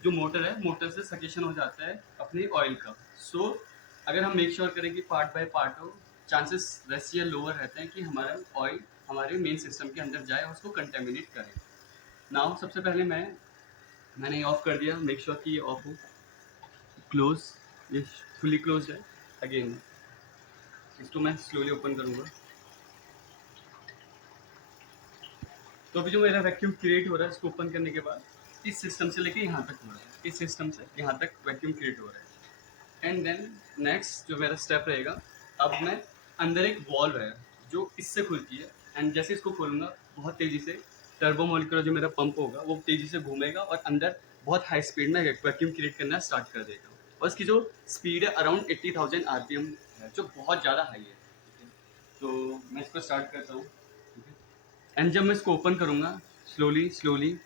जो मोटर है, मोटर से सकेशन हो जाता है अपने ऑयल का। सो अगर हम मेक श्योर करें कि पार्ट बाय पार्ट हो, चांसेस लेस या लोअर रहते हैं कि हमारा ऑयल हमारे मेन सिस्टम के अंदर जाए और उसको कंटेमिनेट करे। नाउ सबसे पहले मैं मैंने ये ऑफ कर दिया, मेक श्योर कि ये ऑफ हो। क्लोज, ये फुली क्लोज है। अगेन इसको मैं स्लोली ओपन करूँगा। तो अभी जो मेरा वैक्यूम क्रिएट हो रहा है इसको ओपन करने के बाद इस सिस्टम से लेके यहाँ तक हो रहा है, इस सिस्टम से यहाँ तक वैक्यूम क्रिएट हो रहा है। एंड देन नेक्स्ट जो मेरा स्टेप रहेगा, अब मैं अंदर एक वॉल्व है जो इससे खुलती है, एंड जैसे इसको खोलूँगा बहुत तेज़ी से टर्बो मॉलिक्यूलर जो मेरा पंप होगा वो तेज़ी से घूमेगा और अंदर बहुत हाई स्पीड में वैक्यूम क्रिएट करना स्टार्ट कर देगा। और इसकी जो स्पीड है अराउंड 80,000 RPM है, जो बहुत ज़्यादा हाई है। ठीक है, तो मैं इसको स्टार्ट करता हूँ। एंड जब मैं इसको ओपन करूँगा स्लोली स्लोली,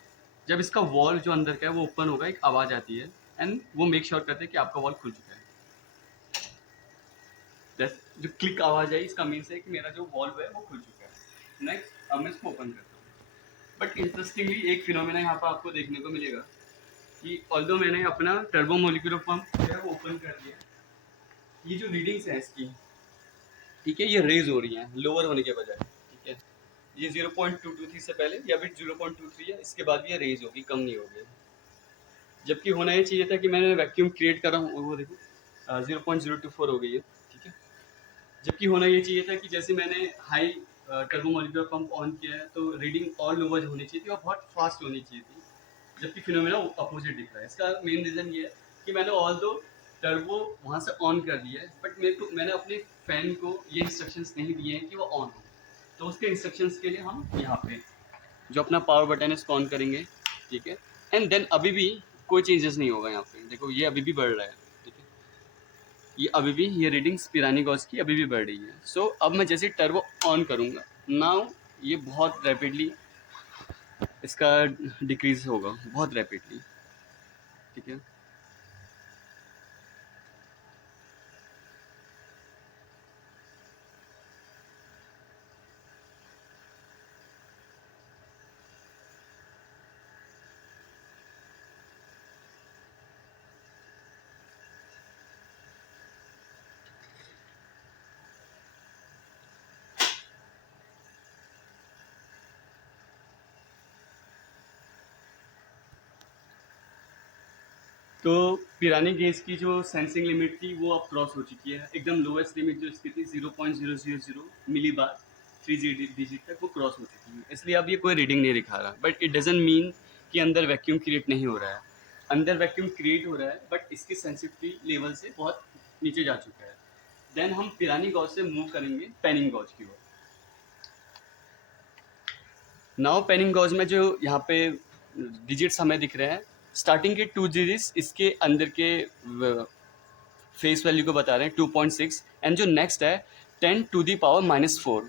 जब इसका वॉल जो अंदर का है वो ओपन होगा, एक आवाज़ आती है एंड वो मेक श्योर करते हैं कि आपका वॉल खुल चुका है। जो क्लिक आवाज़ है इसका मीन्स है कि मेरा जो वॉल्व है वो खुल चुका है। नेक्स्ट अब मैं इसको ओपन करता हूँ। बट इंटरेस्टिंगली एक फिनोमेना यहाँ पर आपको देखने को मिलेगा कि ऑल्दो मैंने अपना टर्बो मोलिकुलर पंप जो है वो ओपन कर दिया, ये जो रीडिंग्स है इसकी, ठीक है, ये रेज हो रही हैं लोअर होने के बजाय। ठीक है, ये 0.223 से पहले या फिर 0.23 है, इसके बाद ये रेज होगी, कम नहीं होगी। जबकि होना ये चाहिए था कि मैंने वैक्यूम क्रिएट करा हूँ, वो देखो 0.024 हो गई है। ठीक है, जबकि होना ये चाहिए था कि जैसे मैंने high turbo molecular pump on किया है तो रीडिंग और लोअर होनी चाहिए थी और बहुत फास्ट होनी चाहिए थी, जबकि फिनोमेना अपोजिट दिख रहा है। इसका मेन रीज़न ये है कि मैंने ऑल दो टर्बो वहाँ से ऑन कर दिया है, बट मैंने अपने फैन को ये इंस्ट्रक्शंस नहीं दिए हैं कि वो ऑन हो। तो उसके इंस्ट्रक्शंस के लिए हम यहाँ पे जो अपना पावर बटन है इसको ऑन करेंगे। ठीक है, एंड देन अभी भी कोई चेंजेस नहीं होगा। यहाँ पे देखो ये अभी भी बढ़ रहा है। ठीक है, ये अभी भी ये रीडिंग्स पिरानी गॉस की अभी भी बढ़ रही है। सो अब मैं जैसे टर्बो ऑन करूँगा नाउ ये बहुत रैपिडली इसका डिक्रीज होगा, बहुत रैपिडली। ठीक है, तो पिरानी गेज की जो सेंसिंग लिमिट थी वो अब क्रॉस हो चुकी है। एकदम लोएस्ट लिमिट जो इसकी थी 0.000 मिली बार 3 डिजिट तक वो क्रॉस हो चुकी है, इसलिए अब ये कोई रीडिंग नहीं दिखा रहा। बट इट डजेंट मीन कि अंदर वैक्यूम क्रिएट नहीं हो रहा है, अंदर वैक्यूम क्रिएट हो रहा है बट इसकी सेंसिटिविटी लेवल से बहुत नीचे जा चुका है। देन हम पिरानी गॉज से मूव करेंगे पैनिंग गॉज की ओर। नाउ पैनिंग गॉज में जो यहाँ पे डिजिट्स हमें दिख रहे हैं, स्टार्टिंग के 2 डिजिट्स इसके अंदर के फेस वैल्यू को बता रहे हैं 2.6, एंड जो नेक्स्ट है 10⁻⁻⁴।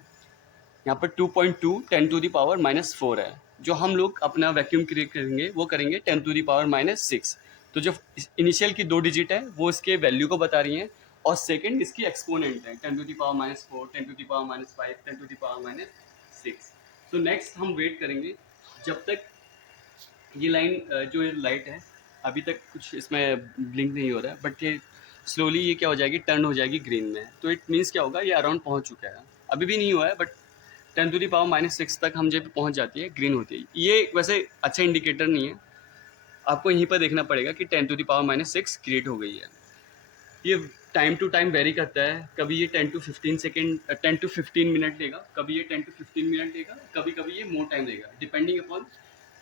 यहाँ पर 2.2 10⁻⁻⁴ है। जो हम लोग अपना वैक्यूम क्रिएट करेंगे वो करेंगे 10⁻⁻⁶। तो जो इनिशियल की 2 डिजिट है वो इसके वैल्यू को बता रही हैं, और सेकंड इसकी एक्सपोनेंट है 10⁻⁻⁴, 10⁻⁵, 10⁻⁵। तो नेक्स्ट हम वेट करेंगे जब तक ये लाइन जो लाइट है अभी तक कुछ इसमें ब्लिंक नहीं हो रहा है, बट ये स्लोली ये क्या हो जाएगी, टर्न हो जाएगी ग्रीन में। तो इट मीन्स क्या होगा, ये अराउंड पहुंच चुका है। अभी भी नहीं हुआ है बट 10⁻⁻⁶ तक हम जब पहुंच जाती है ग्रीन होती है। ये वैसे अच्छा इंडिकेटर नहीं है, आपको यहीं पर देखना पड़ेगा कि 10⁻⁻⁶ क्रिएट हो गई है। ये टाइम टू टाइम वेरी करता है, कभी ये 10 to 15 मिनट लेगा, कभी ये 10 to 15 मिनट लेगा, कभी कभी ये मोर टाइम लेगा, डिपेंडिंग अपॉन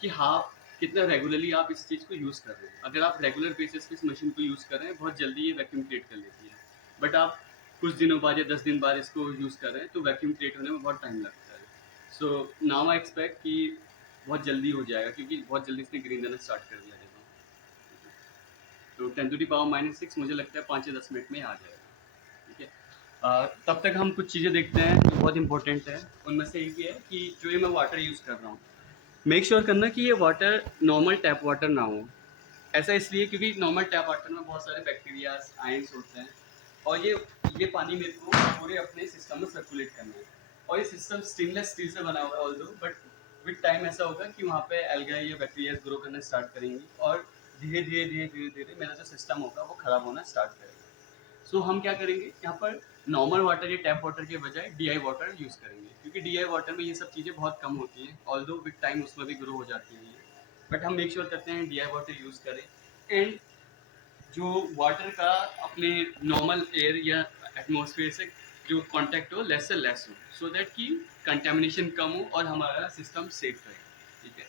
कि हाँ कितना रेगुलरली आप इस चीज़ को यूज़ कर रहे हैं। अगर आप रेगुलर बेसिस पे इस मशीन को यूज़ कर रहे हैं बहुत जल्दी ये वैक्यूम क्रिएट कर लेती है, बट आप कुछ दिनों बाद या 10 दिन बाद इसको यूज़ कर रहे हैं तो वैक्यूम क्रिएट होने में बहुत टाइम लगता है। सो नाउ आई एक्सपेक्ट कि बहुत जल्दी हो जाएगा, क्योंकि बहुत जल्दी इसने ग्रीन देना स्टार्ट कर दिया। तो 10⁻⁻⁶ मुझे लगता है 5 या 10 मिनट में आ जाएगा। ठीक है, तब तक हम कुछ चीज़ें देखते हैं जो बहुत इंपॉर्टेंट है। उनमें से एक ये है कि जो ये मैं वाटर यूज़ कर रहा हूँ, मेक श्योर करना कि ये वाटर नॉर्मल टैप वाटर ना हो। ऐसा इसलिए क्योंकि नॉर्मल टैप वाटर में बहुत सारे बैक्टीरियाज आयंस होते हैं, और ये पानी मेरे को पूरे अपने सिस्टम में सर्कुलेट करना है। और ये सिस्टम स्टेनलेस स्टील से बना हुआ है ऑल्दो, बट विद टाइम ऐसा होगा कि वहाँ पे एल्गा या बैक्टीरिया ग्रो करना स्टार्ट करेंगी, और धीरे धीरे धीरे धीरे धीरे मेरा जो सिस्टम होगा वो ख़राब होना स्टार्ट करेगा। सो हम क्या करेंगे, यहाँ पर नॉर्मल वाटर या टैप वाटर के बजाय DI वाटर यूज़ करेंगे, क्योंकि DI वाटर में ये सब चीज़ें बहुत कम होती हैं, ऑल्दो विद टाइम उसमें भी ग्रो हो जाती हैं। बट हम मेक श्योर करते हैं DI वाटर यूज़ करें। एंड जो वाटर का अपने नॉर्मल एयर या एटमॉस्फेयर से जो कांटेक्ट हो लेस से लेस हो, सो दैट कि कंटेमिनेशन कम हो और हमारा सिस्टम सेफ रहे, ठीक है।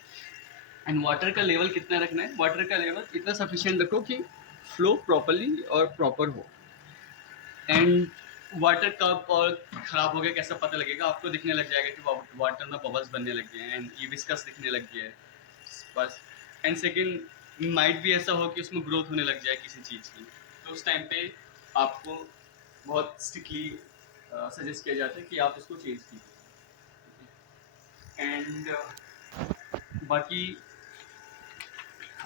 एंड वाटर का लेवल कितना रखना है, वाटर का लेवल इतना सफिशिएंट रखो कि फ्लो प्रॉपरली और प्रॉपर हो। एंड वाटर कब और ख़राब हो गया कैसा पता लगेगा, आपको दिखने लग जाएगा कि वाटर में बबल्स बनने लग गए हैं एंड ये विस्कस दिखने लग गया है बस। एंड सेकेंड माइट भी ऐसा हो कि उसमें ग्रोथ होने लग जाए किसी चीज़ की, तो उस टाइम पे आपको बहुत स्ट्रिक्टली सजेस्ट किया जाता है कि आप उसको चेंज कीजिए। एंड बाकी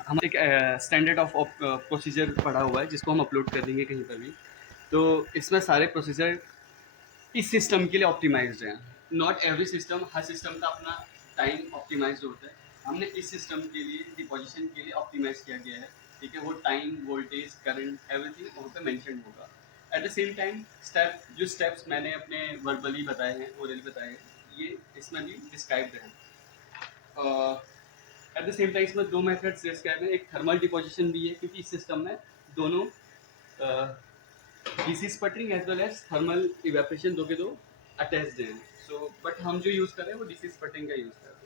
हम एक स्टैंडर्ड ऑफ प्रोसीजर पढ़ा हुआ है जिसको हम अपलोड कर देंगे कहीं पर भी। तो इसमें सारे प्रोसीजर इस सिस्टम के लिए ऑप्टिमाइज्ड हैं। Not every system, her system का अपना टाइम ऑप्टिमाइज्ड होता है। हमने इस सिस्टम के लिए डिपोजिशन के लिए ऑप्टिमाइज किया गया है, ठीक है। वो टाइम, वोल्टेज, करंट, एवरीथिंग वहाँ पे मेंशन होगा। एट द सेम टाइम जो स्टेप्स मैंने अपने वर्बली बताए हैं, ओरली बताए हैं, ये इसमें भी डिस्क्राइब्ड हैं। एट द सेम टाइम इसमें दो मेथड्स डिस्क्राइब हैं। एक थर्मल डिपोजिशन भी है क्योंकि इस सिस्टम में दोनों DC sputtering as well as thermal evaporation दो के दो अटैच्ड हैं। सो बट हम जो यूज़ कर रहे हैं वो डीसी स्पटरिंग का यूज़ कर रहे हैं।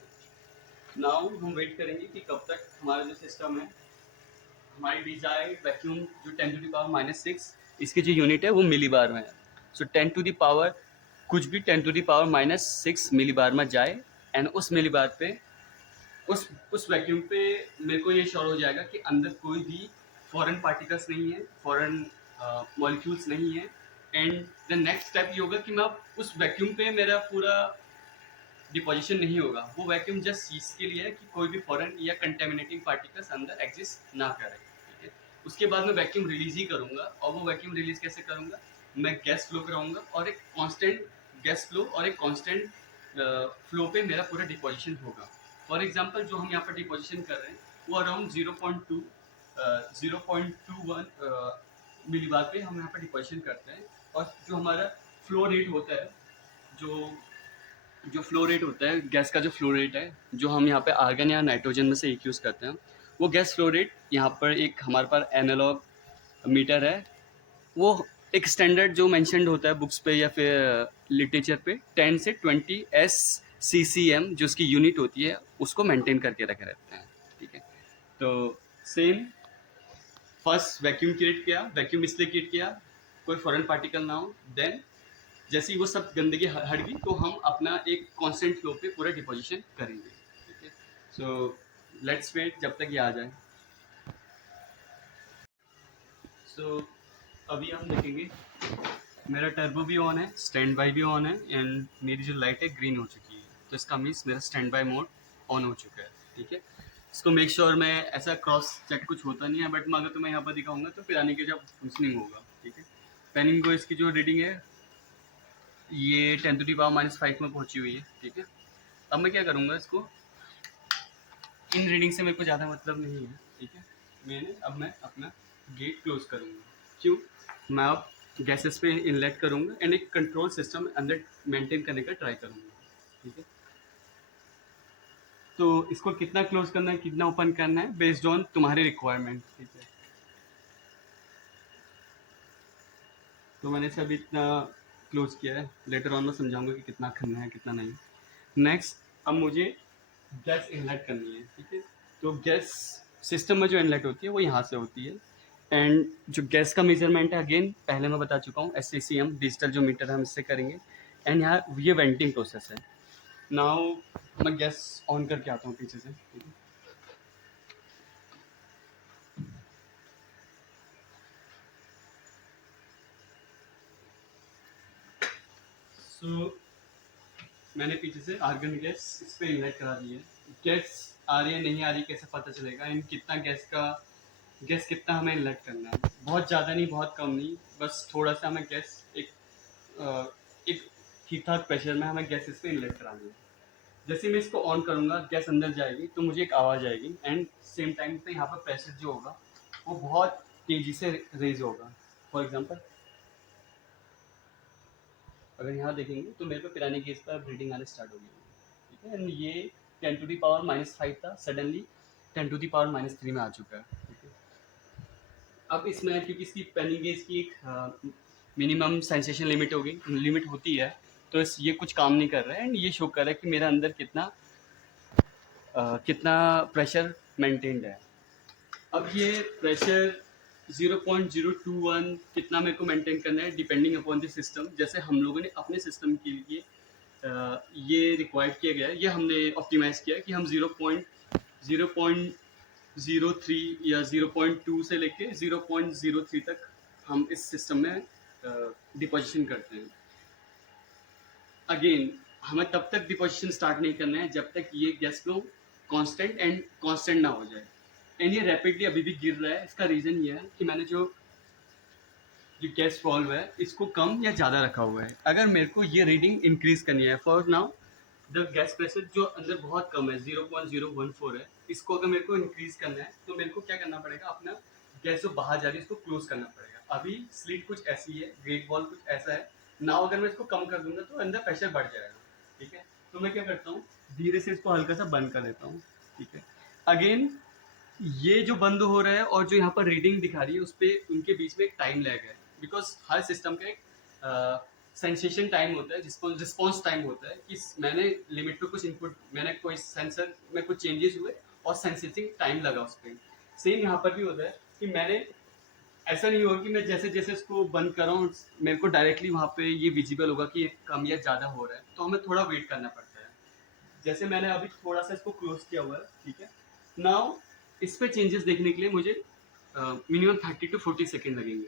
नाउ हम वेट करेंगे कि कब तक हमारा जो सिस्टम है, हमारी डिजायर्ड वैक्यूम जो 10⁻⁻⁶ इसकी जो यूनिट है वो मिलीबार में है। सो 10⁻⁻ कुछ भी 10⁻⁻⁶ मिलीबार में जाए एंड उस मिलीबार पे उस वैक्यूम पे मेरे को ये श्योर हो जाएगा कि अंदर कोई भी फॉरेन पार्टिकल्स नहीं है, फॉरेन मॉलिक्यूल्स नहीं है। एंड द नेक्स्ट स्टेप ये होगा कि मैं उस वैक्यूम पे मेरा पूरा डिपोजिशन नहीं होगा। वो वैक्यूम जस्ट इसके लिए है कि कोई भी फॉरेन या कंटेमिनेटिंग पार्टिकल्स अंदर एग्जिस्ट ना करे, ठीक है। उसके बाद मैं वैक्यूम रिलीज ही करूँगा, और वो वैक्यूम रिलीज कैसे करूँगा, मैं गैस फ्लो कराऊंगा और एक कांस्टेंट गैस फ्लो और एक कांस्टेंट फ्लो पे मेरा पूरा डिपोजिशन होगा। फॉर एग्जांपल जो हम यहाँ पर डिपोजिशन कर रहे हैं वो अराउंड 0.21 मिलीबार पे हम यहाँ पर डिपोजिशन करते हैं। और जो हमारा फ्लो रेट होता है, जो जो फ्लो रेट होता है गैस का, जो फ्लो रेट है जो हम यहाँ पे आर्गन या नाइट्रोजन में से एक यूज़ करते हैं, वो गैस फ्लो रेट यहाँ पर एक हमारे पास एनालॉग मीटर है। वो एक स्टैंडर्ड जो मेंशन्ड होता है बुक्स पे या फिर लिटरेचर पे 10 से 20 SCCM जो उसकी यूनिट होती है उसको मेंटेन करके रखे रहते हैं, ठीक है। तो सेम फर्स्ट वैक्यूम क्रिएट किया, वैक्यूम इसलिए क्रिएट किया कोई फॉरेन पार्टिकल ना हो। देन जैसे ही वो सब गंदगी हट गई तो हम अपना एक कांस्टेंट फ्लो पे पूरा डिपोजिशन करेंगे, ठीक है। सो लेट्स वेट जब तक ये आ जाए। सो अभी हम देखेंगे मेरा टर्बो भी ऑन है, स्टैंड बाई भी ऑन है, एंड मेरी जो लाइट है ग्रीन हो चुकी है। तो इसका मीन्स मेरा स्टैंड बाई मोड ऑन हो चुका है, ठीक है। इसको मेक श्योर मैं ऐसा क्रॉस चेक कुछ होता नहीं है, बट मैं अगर तुम्हें यहाँ पर दिखाऊंगा तो फिर आने के जब फंक्शनिंग होगा, ठीक है। पेनिंग को इसकी जो रीडिंग है ये 10⁻⁻⁵ में पहुंची हुई है, ठीक है। अब मैं क्या करूँगा, इसको इन रीडिंग से मेरे को ज़्यादा मतलब नहीं है, ठीक है। मैं अपना गेट क्लोज करूँगा। क्यों? मैं अब गैसेस पे इनलेट करूँगा एंड एक कंट्रोल सिस्टम अंदर मेंटेन करने का ट्राई करूँगा, ठीक है। तो इसको कितना क्लोज करना है, कितना ओपन करना है, बेस्ड ऑन तुम्हारे रिक्वायरमेंट, ठीक है। तो मैंने सब इतना क्लोज किया है, लेटर ऑन मैं समझाऊंगा कि कितना करना है कितना नहीं। नेक्स्ट अब मुझे गैस इनलेट करनी है, ठीक है। तो गैस सिस्टम में जो इनलेट होती है वो यहाँ से होती है। एंड जो गैस का मेजरमेंट है अगेन पहले मैं बता चुका हूँ, SCCM डिजिटल जो मीटर है हम इससे करेंगे। एंड यहाँ ये वेंटिंग प्रोसेस है। नाउ मैं गैस ऑन करके आता हूँ पीछे से, ठीक है। सो मैंने पीछे से आर्गन गैस इस पर इनलेट करा दी है। गैस आ रही है नहीं आ रही कैसे पता चलेगा, एंड कितना गैस कितना हमें इनलेट करना है। बहुत ज़्यादा नहीं, बहुत कम नहीं, बस थोड़ा सा हमें गैस एक ठीक ठाक प्रेशर में हमें गैस इस पर इनलेट करानी है। जैसे मैं इसको ऑन करूँगा गैस अंदर जाएगी तो मुझे एक आवाज़ आएगी, एंड सेम टाइम पे यहाँ पर प्रेशर जो होगा वो बहुत तेज़ी से रेज होगा। फॉर एग्जांपल अगर यहाँ देखेंगे तो मेरे को पिरानी गैस पर रीडिंग आने स्टार्ट हो गई, ठीक है। एंड ये 10⁻⁻⁵ था। सडनली 10⁻³ में आ चुका है। अब इसमें क्योंकि इसकी पेनिंग गेज की एक मिनिमम सेंसेशन लिमिट होती है, तो ये कुछ काम नहीं कर रहा है एंड ये शो कर रहा है कि मेरा अंदर कितना प्रेशर मेंटेन्ड है। अब ये प्रेशर 0.021 कितना मेरे को मेंटेन करना है डिपेंडिंग अपॉन द सिस्टम। जैसे हम लोगों ने अपने सिस्टम के लिए ये रिक्वायर्ड किया गया है, ये हमने ऑप्टिमाइज किया है कि हम 0.03 या 0.2 से लेके 0.03 तक हम इस सिस्टम में डिपोजिशन करते हैं। अगेन हमें तब तक डिपोजिशन स्टार्ट नहीं करना है जब तक ये गैस फ्लो कांस्टेंट ना हो जाए। एंड ये रैपिडली अभी भी गिर रहा है। इसका रीज़न ये है कि मैंने जो गैस वॉल्व है इसको कम या ज़्यादा रखा हुआ है। अगर मेरे को ये रीडिंग इंक्रीज करनी है, for now the gas pressure जो अंदर बहुत कम है 0.014 है, इसको अगर मेरे को इंक्रीज करना है तो मेरे को क्या करना पड़ेगा, अपना गैस जो बाहर जा रही है इसको क्लोज करना पड़ेगा। अभी स्लिट कुछ ऐसी है, ग्रेट वॉल कुछ ऐसा है। नाउ अगर मैं इसको कम कर दूंगा तो अंदर प्रेशर बढ़ जाएगा। ठीक है, तो मैं क्या करता हूँ, धीरे से इसको हल्का सा बंद कर देता हूँ। ठीक है, अगेन ये जो बंद हो रहा है और जो यहाँ पर रीडिंग दिखा रही है उस पर उनके बीच में एक टाइम लैग है, बिकॉज हर सिस्टम का एक सेंसेशन टाइम होता है, रिस्पॉन्स टाइम होता है कि मैंने लिमिट पे कुछ इनपुट, मैंने कोई सेंसर में कुछ चेंजेस हुए और सेंसेसिंग टाइम लगा उस पर। सेम यहाँ पर भी होता है कि मैंने, ऐसा नहीं होगा कि मैं जैसे जैसे इसको बंद कर रहा हूँ मेरे को डायरेक्टली वहाँ पे ये विजिबल होगा कि कम या ज़्यादा हो रहा है, तो हमें थोड़ा वेट करना पड़ता है। जैसे मैंने अभी थोड़ा सा इसको क्लोज किया हुआ है। ठीक है, नाउ इस पे चेंजेस देखने के लिए मुझे मिनिमम 30 to 40 सेकेंड लगेंगे।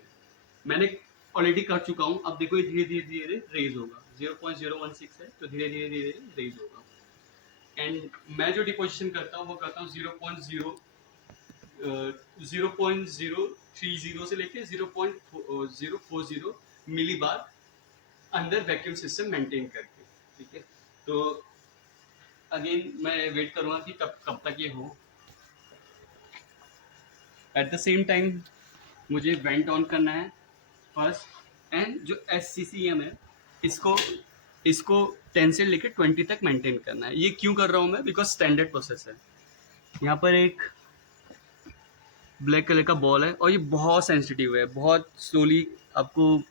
मैंने ऑलरेडी कर चुका हूँ। अब देखो ये धीरे धीरे धीरे रेज होगा, 0.016 है तो धीरे धीरे धीरे रेज होगा। एंड मैं जो डिपोजिशन करता हूँ वो करता हूँ 0.030 से लेके 0.040 मिली बार अंदर वैक्यूम सिस्टम मेंटेन करके। ठीक है, तो अगेन मैं वेट करूँगा कि कब तक ये हो। एट द सेम टाइम मुझे वेंट ऑन करना है फर्स्ट, एंड जो SCCM है इसको 10 से लेकर 20 तक मेंटेन करना है। ये क्यों कर रहा हूँ मैं, बिकॉज स्टैंडर्ड प्रोसेस है। यहाँ पर एक ब्लैक कलर का बॉल है और ये बहुत सेंसिटिव है, बहुत स्लोली आपको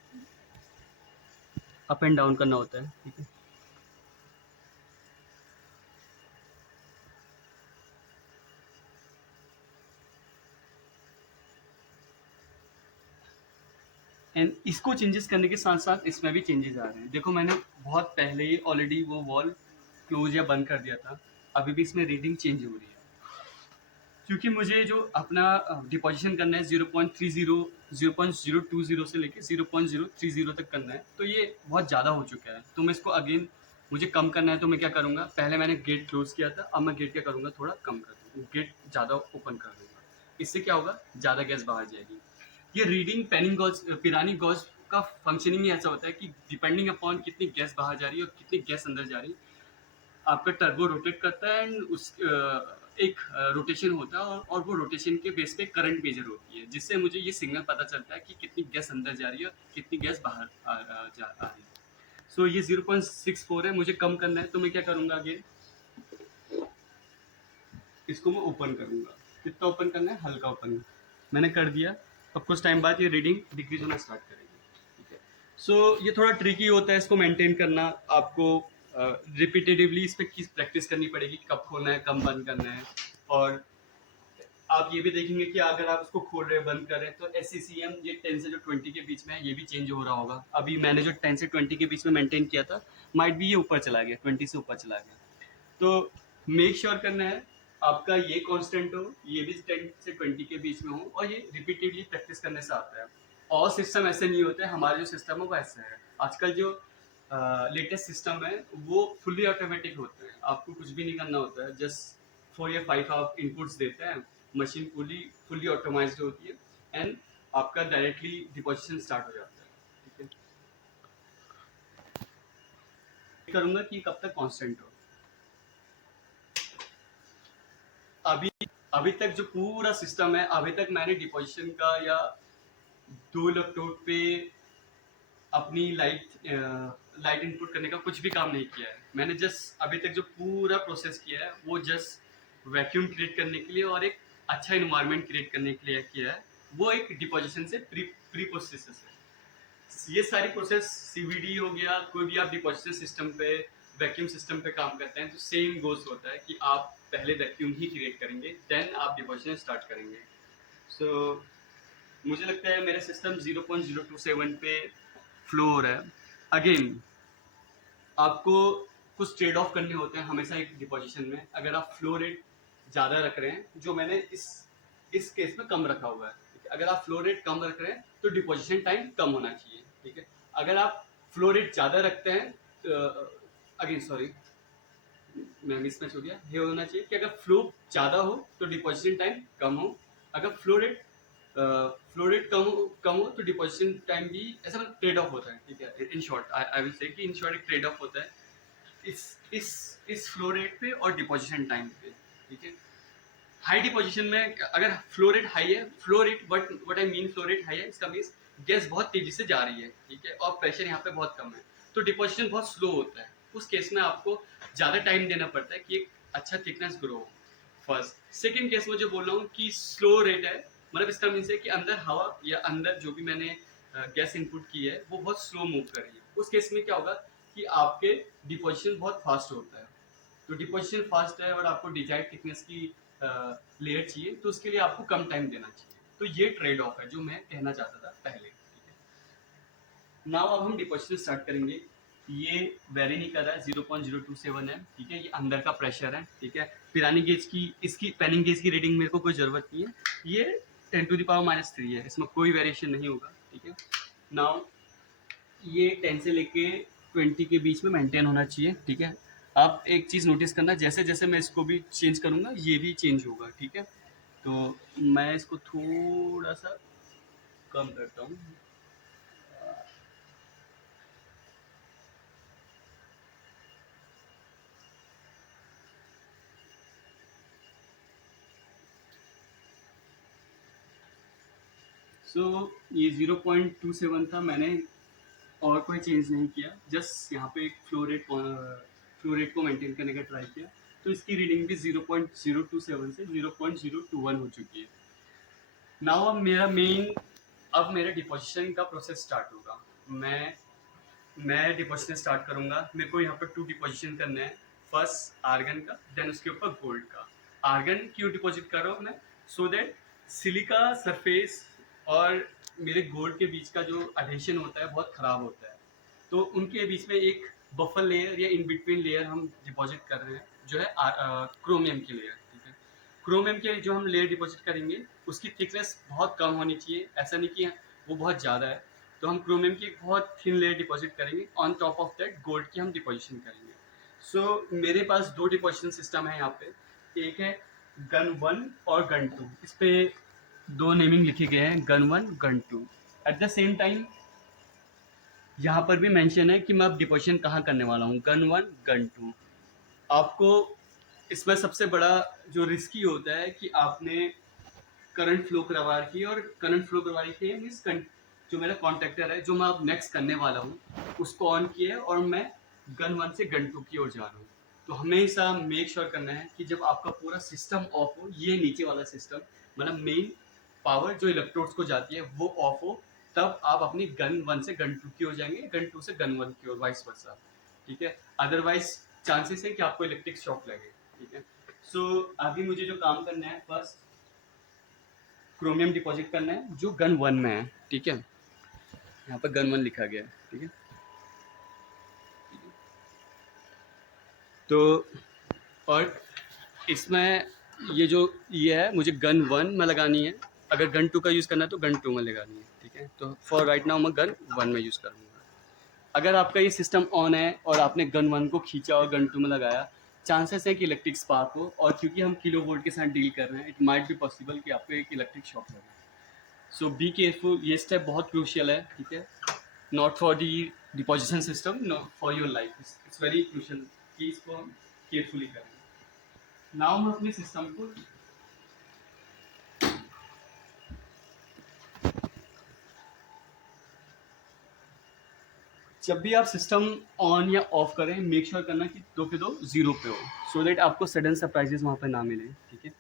अप एंड डाउन करना होता है। ठीक है, एंड इसको चेंजेस करने के साथ साथ इसमें भी चेंजेस आ रहे हैं। देखो मैंने बहुत पहले ही ऑलरेडी वो वॉल क्लोज या बंद कर दिया था, अभी भी इसमें रीडिंग चेंज हो रही है क्योंकि मुझे जो अपना डिपोजिशन करना है 0.020 से लेके 0.030 तक करना है, तो ये बहुत ज़्यादा हो चुका है। तो मैं इसको अगेन मुझे कम करना है, तो मैं क्या करूँगा, पहले मैंने गेट क्लोज किया था, अब मैं गेट क्या करूँगा, थोड़ा कम कर दूँगा, गेट ज़्यादा ओपन कर दूँगा। इससे क्या होगा, ज़्यादा गैस बाहर जाएगी। ये रीडिंग पिरानी गॉज का फंक्शनिंग ही ऐसा होता है कि डिपेंडिंग अपॉन कितनी गैस बाहर जा रही है और कितनी गैस अंदर जा रही है, आपका टर्बो रोटेट करता है एंड उस एक रोटेशन होता है और वो रोटेशन के बेस पे करंट मेजर होती है, जिससे मुझे ये सिग्नल पता चलता है कि कितनी गैस अंदर जा रही है और कितनी गैस बाहर आ रही है। सो ये 0.64 है, मुझे कम करना है, तो मैं क्या करूँगा, आगे इसको मैं ओपन करूँगा। कितना ओपन करना है, हल्का ओपन मैंने कर दिया। अब कुछ टाइम बाद ये रीडिंग डिक्रीज होना स्टार्ट करेगी। ठीक है, सो ये थोड़ा ट्रिकी होता है इसको मेंटेन करना। आपको रिपीटेटिवली इस पर प्रैक्टिस करनी पड़ेगी, कब खोलना है, कब बंद करना है। और आप ये भी देखेंगे कि अगर आप इसको खोल रहे हैं, बंद कर रहे हैं, तो SCCM ये 10 से जो 20 के बीच में है ये भी चेंज हो रहा होगा। अभी मैंने जो 10 से 20 के बीच में मेंटेन किया था, माइट भी ये ऊपर चला गया, 20 से ऊपर चला गया। तो मेक श्योर करना है आपका ये कांस्टेंट हो, ये भी 10 से 20 के बीच में हो, और ये रिपीटेडली प्रैक्टिस करने से आता है। और सिस्टम ऐसे नहीं होते, हमारा जो सिस्टम है वो ऐसा है। आजकल जो लेटेस्ट सिस्टम है वो फुल्ली ऑटोमेटिक होते हैं, आपको कुछ भी नहीं करना होता है, जस्ट 4 या 5 आप इनपुट्स देते हैं, मशीन फुल्ली ऑटोमाइज्ड होती है एंड आपका डायरेक्टली डिपोजिशन स्टार्ट हो जाता है। ठीक है, करूँगा कि कब तक कांस्टेंट हो। अभी तक जो पूरा सिस्टम है, अभी तक मैंने डिपोजिशन का या 2 इलेक्ट्रोड पे अपनी लाइट इनपुट करने का कुछ भी काम नहीं किया है। मैंने जस्ट अभी तक जो पूरा प्रोसेस किया है वो जस्ट वैक्यूम क्रिएट करने के लिए और एक अच्छा इन्वायरमेंट क्रिएट करने के लिए किया है, वो एक डिपोजिशन से प्री प्रोसेस है। ये सारी प्रोसेस सीवीडी हो गया, कोई भी आप डिपोजिशन सिस्टम पे, वैक्यूम सिस्टम पे काम करते हैं तो सेम गोल्स होता है कि आप पहले वैक्यूम ही क्रिएट करेंगे, देन आप डिपोजिशन स्टार्ट करेंगे। सो मुझे लगता है मेरा सिस्टम 0.027 पे फ्लो हो रहा है। अगेन आपको कुछ ट्रेड ऑफ करने होते हैं हमेशा एक डिपोजिशन में। अगर आप फ्लो रेट ज़्यादा रख रहे हैं, जो मैंने इस केस में कम रखा हुआ है, ठीक है, अगर आप फ्लो रेट कम रख रहे हैं तो डिपोजिशन टाइम कम होना चाहिए, ठीक है। अगर आप फ्लो रेट ज़्यादा रखते हैं तो अगेन सॉरी मैं मिसमैच हो गया, ये होना चाहिए कि अगर फ्लो ज़्यादा हो तो डिपोजिशन टाइम कम हो, अगर फ्लो रेट कम हो तो डिपोजिशन टाइम भी ऐसा मतलब ट्रेड ऑफ होता है, ठीक है। In short I will say कि इन शॉर्ट एक ट्रेड ऑफ होता है इस फ्लो रेट पे और डिपोजिशन टाइम पे, ठीक है। हाई डिपोजिशन में अगर फ्लो रेट हाई है, flow rate what I mean flow rate high है, इसका मीन्स गैस बहुत तेजी से जा रही है, ठीक है, और प्रेशर यहाँ पे बहुत कम है, तो डिपोजिशन बहुत स्लो होता है। उस केस में आपको ज़्यादा टाइम देना पड़ता है कि एक अच्छा थिकनेस ग्रो हो। फर्स्ट सेकेंड केस में जो बोल रहा हूँ कि स्लो रेट है, मतलब इसका मीन्स है कि अंदर हवा या अंदर जो भी मैंने गैस इनपुट की है वो बहुत स्लो मूव कर रही है। उस केस में क्या होगा कि आपके डिपोजिशन बहुत फास्ट होता है। तो डिपोजिशन फास्ट है और आपको डिजायर्ड थिकनेस की लेयर चाहिए, तो उसके लिए आपको कम टाइम देना चाहिए। तो ये ट्रेड ऑफ है जो मैं कहना चाहता था पहले, ठीक है। नाउ अब हम डिपोजिशन स्टार्ट करेंगे। ये वेरी नहीं कर रहा है, 0.027 है, ठीक है, ये अंदर का प्रेशर है, ठीक है। पिरानी गेज की इसकी पैनिंग गेज की रीडिंग मेरे को कोई ज़रूरत नहीं है, ये 10⁻³ है, इसमें कोई वेरिएशन नहीं होगा, ठीक है। नाउ ये 10 से लेके 20 के बीच में मेंटेन होना चाहिए, ठीक है। आप एक चीज़ नोटिस करना, जैसे जैसे मैं इसको भी चेंज करूँगा ये भी चेंज होगा, ठीक है। तो मैं इसको थोड़ा सा कम करता हूँ। सो ये 0.27 था, मैंने और कोई चेंज नहीं किया, जस्ट यहाँ पे एक फ्लो रेट को मेंटेन करने का ट्राई किया। तो इसकी रीडिंग भी 0.027 से 0.021 हो चुकी है। नाउ अब मेरा डिपोजिशन का प्रोसेस स्टार्ट होगा। मैं डिपोजिशन स्टार्ट करूंगा। मेरे को यहाँ पर 2 डिपोजिशन करने हैं, फर्स्ट आर्गन का, देन उसके ऊपर गोल्ड का। आर्गन क्यों डिपॉजिट कर रहा हूँ मैं, सो दैट सिलिका सरफेस और मेरे गोल्ड के बीच का जो अडेशन होता है बहुत ख़राब होता है, तो उनके बीच में एक बफर लेयर या इन बिटवीन लेयर हम डिपॉजिट कर रहे हैं, जो है क्रोमियम की लेयर, ठीक है। क्रोमियम के जो हम लेयर डिपॉजिट करेंगे उसकी थिकनेस बहुत कम होनी चाहिए, ऐसा नहीं कि वो बहुत ज़्यादा है। तो हम क्रोमियम की एक बहुत थिन लेयर डिपॉजिट करेंगे, on top of that gold की हम डिपॉजिशन करेंगे। सो मेरे पास 2 डिपॉजिशन सिस्टम है यहाँ पे, एक है गन 1 और गन 2। इस पे 2 नेमिंग लिखे गए हैं, gun 1 gun 2। At the same time यहाँ पर भी मेंशन है कि मैं अब डिपोजिशन कहाँ करने वाला हूँ, गन 1 गन 2। आपको इसमें सबसे बड़ा जो रिस्की होता है कि आपने करंट फ्लो करवा रखी है, और करंट फ्लो करवा रखी है मीन्स जो मेरा कॉन्ट्रैक्टर है जो मैं अब नेक्स्ट करने वाला हूँ उसको ऑन किया है और मैं गन 1 से गन 2 की ओर जा रहा हूँ। तो हमेशा मेक श्योर करना है कि जब आपका पूरा सिस्टम ऑफ हो, ये नीचे वाला सिस्टम मतलब मेन पावर जो इलेक्ट्रोड्स को जाती है वो ऑफ हो, तब आप अपनी गन 1 से गन 2 की ओर जाएंगे, गन 2 से गन 1 की ओर, वाइस वर्सा, ठीक है। अदरवाइज चांसेस है कि आपको इलेक्ट्रिक शॉक लगे, ठीक है। सो अभी मुझे जो काम करना है, फर्स्ट क्रोमियम डिपॉजिट करना है जो गन 1 में है, ठीक है। यहाँ पर गन 1 लिखा गया है, ठीक है। तो और इसमें ये है मुझे गन 1 में लगानी है, अगर गन 2 का यूज़ करना है तो गन 2 में लगानी है, ठीक है। तो फॉर राइट नाउ मैं गन 1 में यूज़ करूँगा। अगर आपका ये सिस्टम ऑन है और आपने गन 1 को खींचा और गन 2 में लगाया, चांसेस है कि इलेक्ट्रिक स्पार्क हो, और क्योंकि हम किलो वोल्ट के साथ डील कर रहे हैं, इट माइट बी पॉसिबल कि आपको एक इलेक्ट्रिक शॉक लगे। सो बी केयरफुल, ये स्टेप बहुत क्रूशियल है, ठीक है। Not for the deposition system, no for your life, it's very crucial कि इसको हम केयरफुली करें। नाउ हम अपने सिस्टम को जब भी आप सिस्टम ऑन या ऑफ करें, मेक श्योर करना कि दो के दो जीरो पे हो, सो दैट आपको सडन सरप्राइजेस वहाँ पे ना मिले, ठीक है।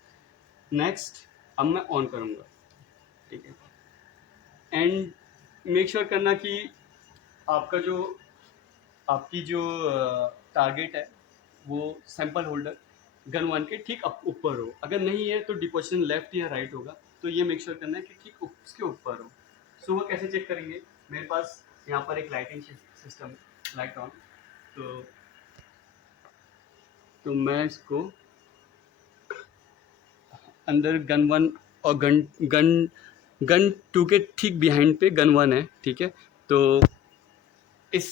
नेक्स्ट, अब मैं ऑन करूँगा, ठीक है। एंड मेक श्योर करना कि आपका जो आपकी जो टारगेट है वो सैंपल होल्डर गन वन के ठीक ऊपर हो। अगर नहीं है तो डिपोजिशन लेफ्ट या राइट होगा, तो ये मेक श्योर करना है कि ठीक उसके ऊपर हो। सो वो कैसे चेक करेंगे, मेरे पास यहाँ पर एक लाइटिंग सिस्टम, लाइट ऑन, तो मैं इसको अंदर गन वन और गन गन गन टू के ठीक बिहाइंड पे गन वन है, ठीक है। तो इस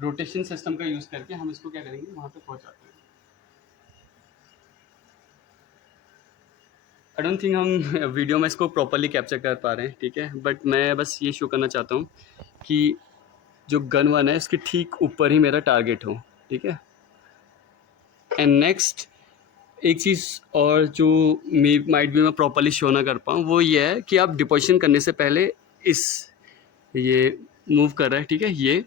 रोटेशन सिस्टम का यूज़ करके हम इसको क्या करेंगे, वहाँ पे पहुँचाते हैं। आई डोंट थिंक हम वीडियो में इसको प्रॉपरली कैप्चर कर पा रहे हैं, ठीक है, बट मैं बस ये शो करना चाहता हूँ कि जो गन वन है इसके ठीक ऊपर ही मेरा टारगेट हो, ठीक है। एंड नेक्स्ट एक चीज़ और जो माइट भी मैं प्रॉपरली शो ना कर पाऊँ, वो ये है कि आप डिपोजिशन करने से पहले इस ये मूव कर रहा है, ठीक है, ये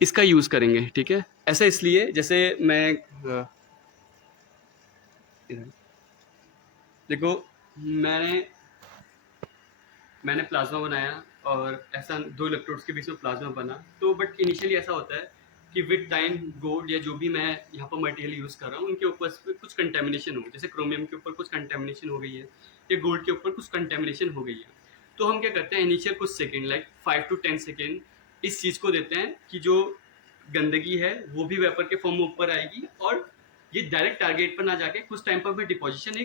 इसका यूज़ करेंगे, ठीक है। ऐसा इसलिए जैसे मैं देखो, मैंने मैंने प्लाज्मा बनाया और ऐसा दो इलेक्ट्रोड्स के बीच में प्लाज्मा बना, तो बट इनिशियली ऐसा होता है कि विद टाइम गोल्ड या जो भी मैं यहाँ पर मटेरियल यूज़ कर रहा हूँ उनके ऊपर कुछ कंटेमिनेशन हो, जैसे क्रोमियम के ऊपर कुछ कंटेमिनेशन हो गई है या गोल्ड के ऊपर कुछ कंटेमिनेशन हो गई है। तो हम क्या करते हैं, इनिशियल कुछ सेकेंड लाइक 5 to 10 सेकेंड इस चीज़ को देते हैं कि जो गंदगी है वो भी वेपर के फॉर्म में ऊपर आएगी और ये डायरेक्ट टारगेट पर ना जाके कुछ टाइम पर मैं डिपोजिशन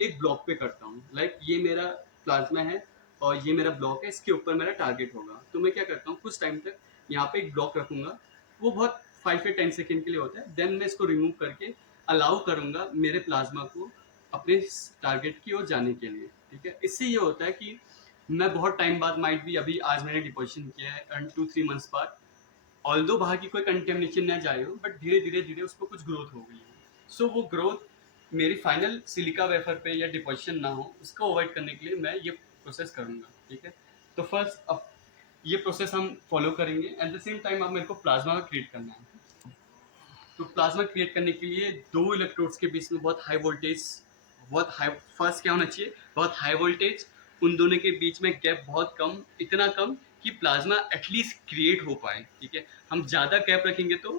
एक ब्लॉक पे करता हूँ। लाइक ये मेरा प्लाज्मा है और ये मेरा ब्लॉक है, इसके ऊपर मेरा टारगेट होगा। तो मैं क्या करता हूँ, कुछ टाइम तक यहाँ पे एक ब्लॉक रखूंगा, वो बहुत 5 या 10 सेकेंड के लिए होता है। देन मैं इसको रिमूव करके अलाउ करूंगा मेरे प्लाज्मा को अपने टारगेट की ओर जाने के लिए, ठीक है। इससे ये होता है कि मैं बहुत टाइम बाद, माइट भी अभी आज मैंने डिपोजिशन किया है एंड 2-3 मंथ्स बाद, ऑल्दो बाहर की कोई कंटेमिनेशन ना जाए हो, बट धीरे धीरे धीरे उसको कुछ ग्रोथ हो गई है। सो वो ग्रोथ मेरी फाइनल सिलिका वेफर पे या डिपोजिशन ना हो, उसको अवॉइड करने के लिए मैं ये प्रोसेस करूँगा, ठीक है। तो फर्स्ट अब ये प्रोसेस हम फॉलो करेंगे। एट द सेम टाइम अब मेरे को प्लाज्मा क्रिएट करना है। तो प्लाज्मा क्रिएट करने के लिए दो इलेक्ट्रोड्स के बीच में बहुत हाई वोल्टेज, बहुत हाई, फर्स्ट क्या होना चाहिए, बहुत हाई वोल्टेज, उन दोनों के बीच में गैप बहुत कम, इतना कम कि प्लाज्मा एटलीस्ट क्रिएट हो पाए, ठीक है। हम ज़्यादा गैप रखेंगे तो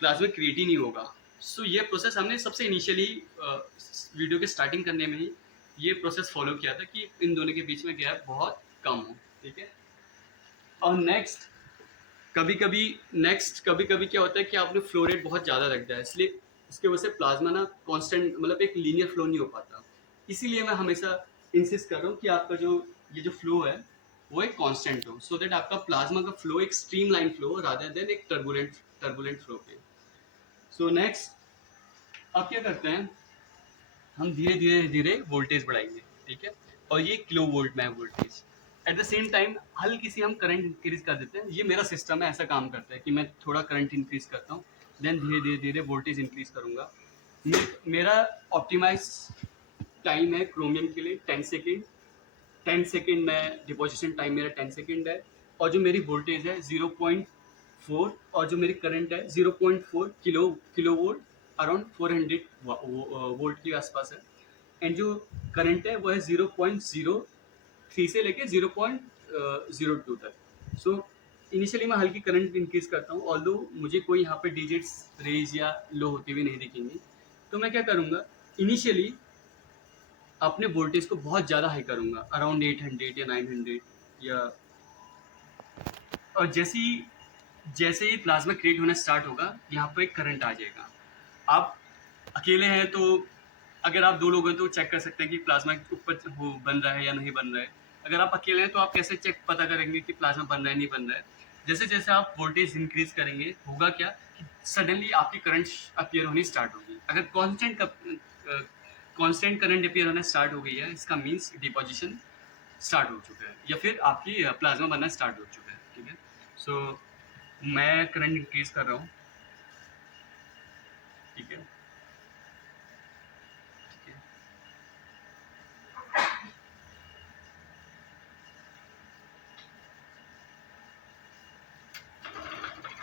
प्लाज्मा क्रिएट ही नहीं होगा। सो ये प्रोसेस हमने सबसे इनिशियली वीडियो के स्टार्टिंग करने में ही ये प्रोसेस फॉलो किया था कि इन दोनों के बीच में गैप बहुत कम हो, ठीक है। और कभी कभी क्या होता है कि आपने फ्लो रेट बहुत ज़्यादा रख दिया है, इसलिए इसकी वजह से प्लाज्मा ना कांस्टेंट, मतलब एक लीनियर फ्लो नहीं हो पाता। इसीलिए मैं हमेशा इंसिस्ट कर रहा हूँ कि आपका जो ये जो फ्लो है वो एक कांस्टेंट हो, सो दैट आपका प्लाज्मा का फ्लो एक स्ट्रीम लाइन फ्लो हो रादर देन एक टर्बुलेंट फ्लो पे। सो नेक्स्ट अब क्या करते हैं, हम धीरे धीरे धीरे वोल्टेज बढ़ाएंगे, ठीक है। और ये किलो वोल्ट में है voltage. At the same time हल्की सी हम करंट इंक्रीज कर देते हैं। ये मेरा सिस्टम है, ऐसा काम करता है कि मैं थोड़ा करंट इंक्रीज करता हूँ, देन धीरे धीरे धीरे वोल्टेज इंक्रीज करूँगा। मेरा ऑप्टिमाइज टाइम है क्रोमियम के लिए 10 सेकेंड। 10 सेकेंड में डिपोजिशन टाइम मेरा 10 सेकेंड है, और जो मेरी वोल्टेज है 0.4, और जो मेरी करंट है 0.4 किलो वोल्ट, अराउंड 400 वोल्ट के आसपास है। एंड जो करंट है वो है 0.03 से लेके 0.02 तक। सो इनिशियली मैं हल्की करंट इंक्रीज करता हूँ, ऑल्दो मुझे कोई यहाँ पे डिजिट्स रेज या लो होते हुए नहीं दिखेंगे। तो मैं क्या करूँगा, इनिशियली अपने वोल्टेज को बहुत ज़्यादा हाई करूँगा, अराउंड 800 या 900, या और जैसे ही प्लाज्मा क्रिएट होना स्टार्ट होगा, यहाँ पर एक करंट आ जाएगा। आप अकेले हैं तो अगर आप दो लोग हैं तो चेक कर सकते हैं कि प्लाज्मा ऊपर वो बन रहा है या नहीं बन रहा है। अगर आप अकेले हैं तो आप कैसे चेक पता करेंगे कि प्लाज्मा बन रहा है नहीं बन रहा है। जैसे जैसे आप वोल्टेज इंक्रीज करेंगे, होगा क्या कि सडनली आपकी करंट अपियर होनी स्टार्ट होगी। अगर कांस्टेंट करंट अपियर होना स्टार्ट हो गई है, इसका मीन्स डिपोजिशन स्टार्ट हो चुका है या फिर आपकी प्लाज्मा बनना स्टार्ट हो चुका है, ठीक है। सो मैं करंट इंक्रीज कर रहा हूँ, ठीक है, ठीक है।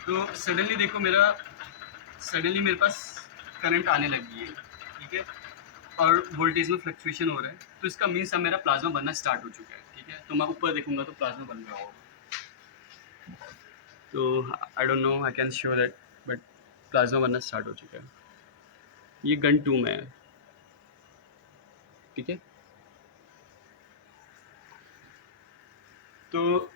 तो तो सडनली देखो मेरे पास करंट आने लगी है, ठीक है, और वोल्टेज में फ्लक्चुएशन हो रहा है, तो इसका मीन्स अब मेरा प्लाज्मा बनना स्टार्ट हो चुका है, ठीक है। तो मैं ऊपर देखूंगा तो प्लाज्मा बन रहा होगा, तो I don't know I can sure that, but plasma बनना स्टार्ट हो चुका है। ये गन 2 में है, ठीक है। तो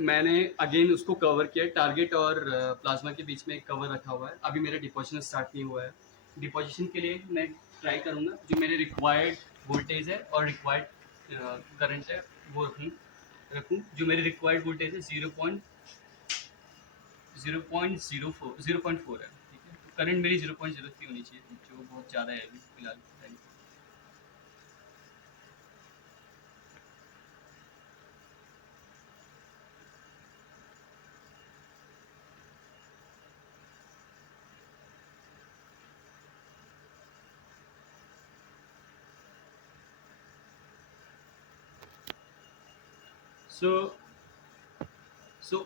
मैंने अगेन उसको कवर किया, टारगेट और प्लाज्मा के बीच में एक कवर रखा हुआ है। अभी मेरा डिपोजिशन स्टार्ट नहीं हुआ है। डिपोजिशन के लिए मैं ट्राई करूँगा जो मेरे रिक्वायर्ड वोल्टेज है और रिक्वायर्ड करंट है वो रखूँ। जो मेरे रिक्वायर्ड वोल्टेज है 0.04 है, ठीक है। तो करंट मेरी 0.03 होनी चाहिए, जो बहुत ज़्यादा है अभी फिलहाल। सो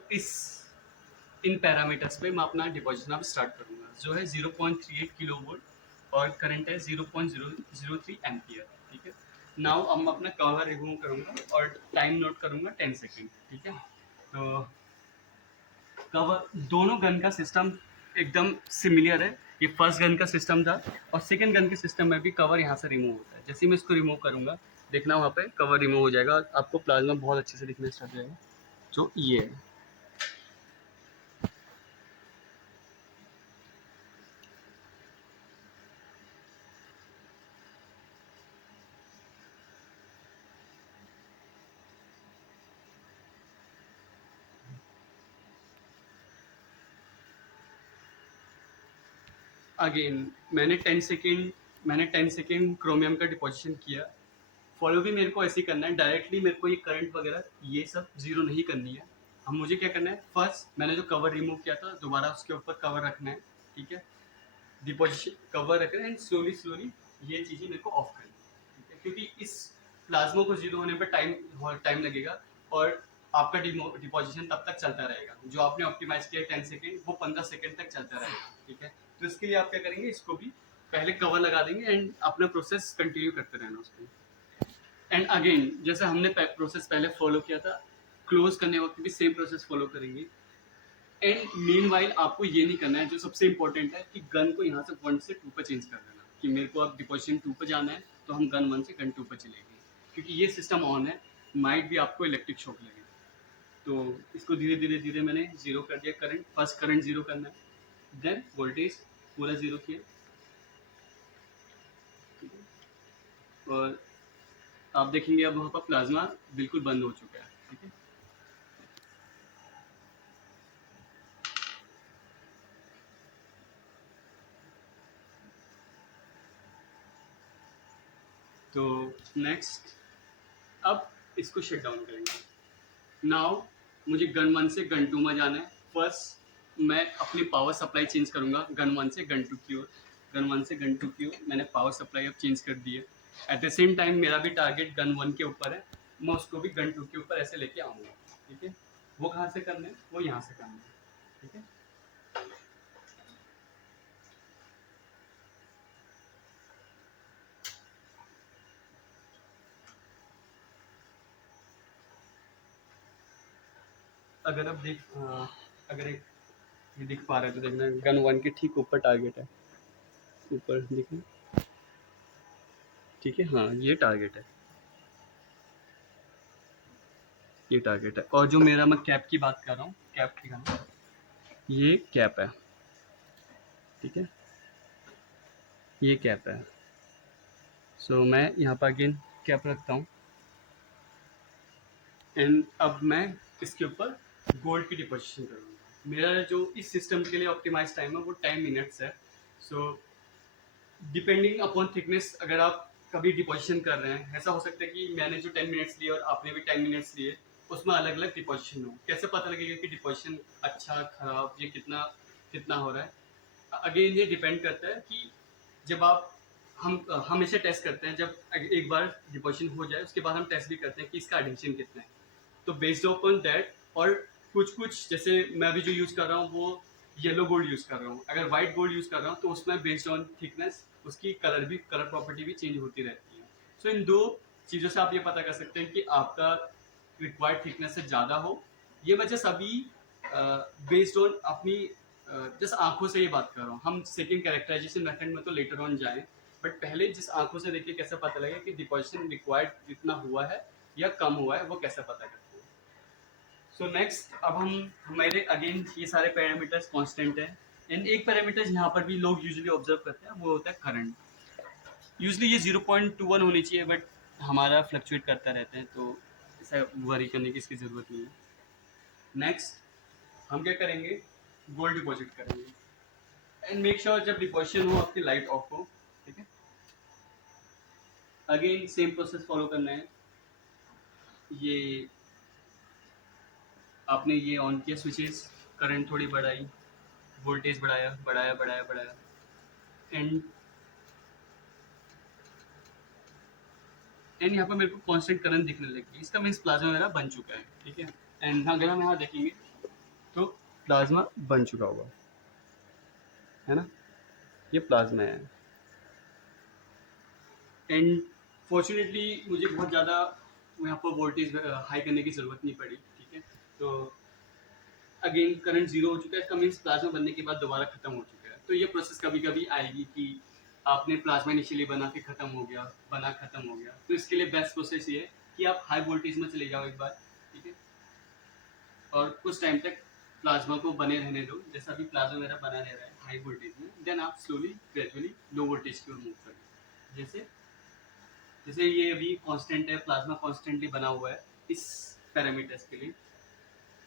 इन पैरामीटर्स पे मैं अपना डिपोजिशन अब स्टार्ट करूँगा, जो है 0.38 किलो वोल्ट और करंट है 0.003 एम्पियर, ठीक है। नाउ अब मैं अपना कवर रिमूव करूँगा और टाइम नोट करूँगा 10 सेकेंड, ठीक है। तो कवर दोनों गन का सिस्टम एकदम सिमिलर है। ये फर्स्ट गन का सिस्टम था और सेकंड गन के सिस्टम में भी कवर यहाँ से रिमूव होता है। जैसे ही मैं इसको रिमूव करूँगा, देखना वहाँ पे कवर रिमूव हो जाएगा, आपको प्लाज्मा बहुत अच्छे से दिखने स्टार्ट हो जाएगा, जो ये है। अगेन मैंने 10 सेकेंड क्रोमियम का डिपोजिशन किया। फॉलो भी मेरे को ऐसे ही करना है, डायरेक्टली मेरे को ये करंट वगैरह ये सब जीरो नहीं करनी है। हम मुझे क्या करना है, फर्स्ट मैंने जो कवर रिमूव किया था दोबारा उसके ऊपर कवर रखना है, ठीक है। डिपोजिशन कवर रखना है एंड स्लोली ये चीज़ें मेरे को ऑफ करनी है, ठीक है। क्योंकि इस प्लाज्मा को जीरो होने पर टाइम लगेगा और आपका डिपोजिशन तब तक चलता रहेगा। जो आपने ऑप्टिमाइज किया 10 सेकेंड वो 15 सेकेंड तक चलता रहेगा, ठीक है। तो इसके लिए आप क्या करेंगे, इसको भी पहले कवर लगा देंगे एंड अपना प्रोसेस कंटिन्यू करते रहना उसको। एंड अगेन जैसे हमने प्रोसेस पहले फॉलो किया था, क्लोज करने वक्त भी सेम प्रोसेस फॉलो करेंगे। एंड मीनवाइल आपको ये नहीं करना है, जो सबसे इंपॉर्टेंट है कि गन को यहाँ से 1 से 2 पर चेंज कर देना, कि मेरे को अब डिपोजिशन 2 पर जाना है तो हम गन 1 से गन 2 पर चलेंगे, क्योंकि ये सिस्टम ऑन है, माइट भी आपको इलेक्ट्रिक शॉक लगे। तो इसको धीरे धीरे मैंने जीरो कर दिया करंट, फर्स्ट करंट जीरो करना है, देन वोल्टेज पूरा जीरो किया, और आप देखेंगे अब वहाँ पर प्लाज्मा बिल्कुल बंद हो चुका है, ठीक है। तो नेक्स्ट अब इसको शट डाउन करेंगे। नाउ मुझे गन 1 से गन 2 में जाना है। फर्स्ट मैं अपनी पावर सप्लाई चेंज करूँगा गन 1 से गन 2 की ओर। गन 1 से गन 2 की ओर मैंने पावर सप्लाई अब चेंज कर दी है। एट द सेम टाइम मेरा भी टारगेट गन 1 के ऊपर है, मैं उसको भी गन 2 के ऊपर ऐसे लेके आऊँगा, ठीक है। वो कहाँ से करना है, वो यहाँ से करना है, ठीक है। अगर आप अगर एक ये दिख पा रहे हो तो देखना, गन 1 के ठीक ऊपर टारगेट है, ऊपर देखिए, ठीक है। हाँ ये टारगेट है, ये टारगेट है। और जो मेरा मैं कैप की बात कर रहा हूँ, कैप दिखाना, ये कैप है, ठीक है, ये कैप है। सो मैं यहाँ पर अगेन कैप रखता हूँ एंड अब मैं इसके ऊपर गोल्ड की डिपोजिशन करूँगा। मेरा जो इस सिस्टम के लिए ऑप्टिमाइज टाइम है वो 10 मिनट्स है। सो डिपेंडिंग अपॉन थिकनेस, अगर आप कभी डिपोजिशन कर रहे हैं, ऐसा हो सकता है कि मैंने जो 10 मिनट्स लिए और आपने भी 10 मिनट्स लिए, उसमें अलग अलग डिपोजिशन हो। कैसे पता लगेगा कि डिपोजिशन अच्छा खराब ये कितना कितना हो रहा है? अगेन ये डिपेंड करता है कि जब आप हम हमेशा टेस्ट करते हैं, जब एक बार डिपोजिशन हो जाए उसके बाद हम टेस्ट भी करते हैं कि इसका एडिशन कितना है। तो बेस्ड अपॉन दैट, और कुछ जैसे मैं अभी जो यूज़ कर रहा हूँ वो येलो गोल्ड यूज़ कर रहा हूँ, अगर वाइट गोल्ड यूज़ कर रहा हूँ तो उसमें बेस्ड ऑन थिकनेस उसकी कलर प्रॉपर्टी भी चेंज होती रहती है। सो इन दो चीज़ों से आप ये पता कर सकते हैं कि आपका रिक्वायर्ड थिकनेस से ज़्यादा हो। ये मैं जस्ट अभी बेस्ड ऑन अपनी जस्ट आंखों से ये बात कर रहा हूँ। हम सेकेंड कैरेक्टराइजेशन मेथड में तो लेटर ऑन जाएं, बट पहले जिस आंखों से देखिए कैसे पता लगे कि डिपोजिशन रिक्वायर्ड इतना हुआ है या कम हुआ है, वो कैसे पता करते हैं। सो नेक्स्ट अब हम हमारे अगेन ये सारे पैरामीटर्स कांस्टेंट है। एंड एक पैरामीटर्स यहाँ पर भी लोग यूजुअली ऑब्जर्व करते हैं, वो होता है करंट। यूजुअली ये 0.21 होनी चाहिए, बट हमारा फ्लक्चुएट करता रहता है, तो ऐसा वरी करने की इसकी ज़रूरत नहीं है। नेक्स्ट हम क्या करेंगे, गोल्ड डिपॉजिट करेंगे। एंड मेक श्योर जब डिपॉजिशन हो आपकी लाइट ऑफ हो, ठीक है। अगेन सेम प्रोसेस फॉलो करना है। ये आपने ये ऑन किया स्विचेस, करंट थोड़ी बढ़ाई, वोल्टेज बढ़ाया बढ़ाया बढ़ाया बढ़ाया, एंड यहाँ पर मेरे को कांस्टेंट करंट दिखने लगी, इसका मीन्स प्लाज्मा मेरा बन चुका है, ठीक है। एंड अगर हम यहाँ देखेंगे तो प्लाज्मा बन चुका होगा, है ना, ये प्लाज्मा है। एंड फॉर्चुनेटली मुझे बहुत ज़्यादा यहाँ पर वोल्टेज हाई करने की ज़रूरत नहीं पड़ी, ठीक है। तो अगेन करंट जीरो हो चुका है, इसका मीन्स प्लाज्मा बनने के बाद दोबारा खत्म हो चुका है। तो ये प्रोसेस कभी कभी आएगी कि आपने प्लाज्मा इनिशियली बना के खत्म हो गया, बना खत्म हो गया। तो इसके लिए बेस्ट प्रोसेस ये है कि आप हाई वोल्टेज में चले जाओ एक बार, ठीक है, और कुछ टाइम तक प्लाज्मा को बने रहने दो। जैसा अभी प्लाज्मा मेरा बना रह रहा है हाई वोल्टेज में, देन आप स्लोली ग्रेजुअली लो वोल्टेज की ओर मूव करें। जैसे जैसे ये अभी कांस्टेंट है, प्लाज्मा कांस्टेंटली बना हुआ है इस पैरामीटर्स के लिए।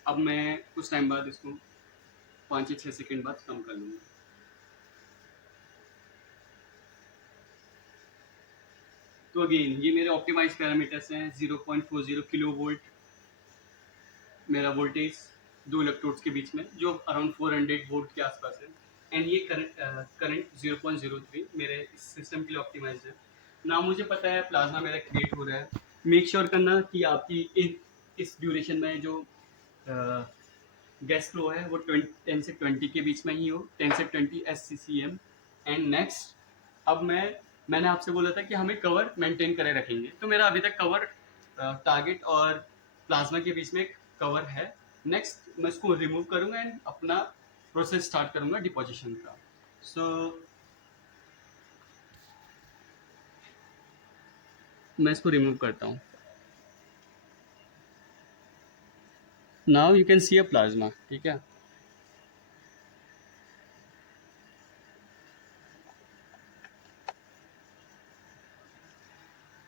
अब मैं कुछ टाइम बाद इसको 5 या 6 सेकेंड बाद कम कर लूँगा। तो अगेन ये मेरे ऑप्टिमाइज पैरामीटर्स हैं। 0.40 किलो वोल्ट मेरा वोल्टेज दो इलेक्ट्रोड्स के बीच में, जो अराउंड 400 वोल्ट के आसपास है। एंड ये करंट 0.03 मेरे इस सिस्टम के लिए ऑप्टिमाइज है ना। मुझे पता है प्लाज्मा मेरा क्रिएट हो रहा है। मेक श्योर करना कि आपकी इस ड्यूरेशन में जो गैस फ्लो है वो 10 से 20 के बीच में ही हो, 10 से 20 SCCM। एंड नेक्स्ट अब मैंने आपसे बोला था कि हमें कवर मेंटेन करे रखेंगे, तो मेरा अभी तक कवर टारगेट और प्लाज्मा के बीच में कवर है। नेक्स्ट मैं इसको रिमूव करूंगा एंड अपना प्रोसेस स्टार्ट करूंगा डिपोजिशन का। सो मैं इसको रिमूव करता हूँ। Now you can see a plasma, ठीक है।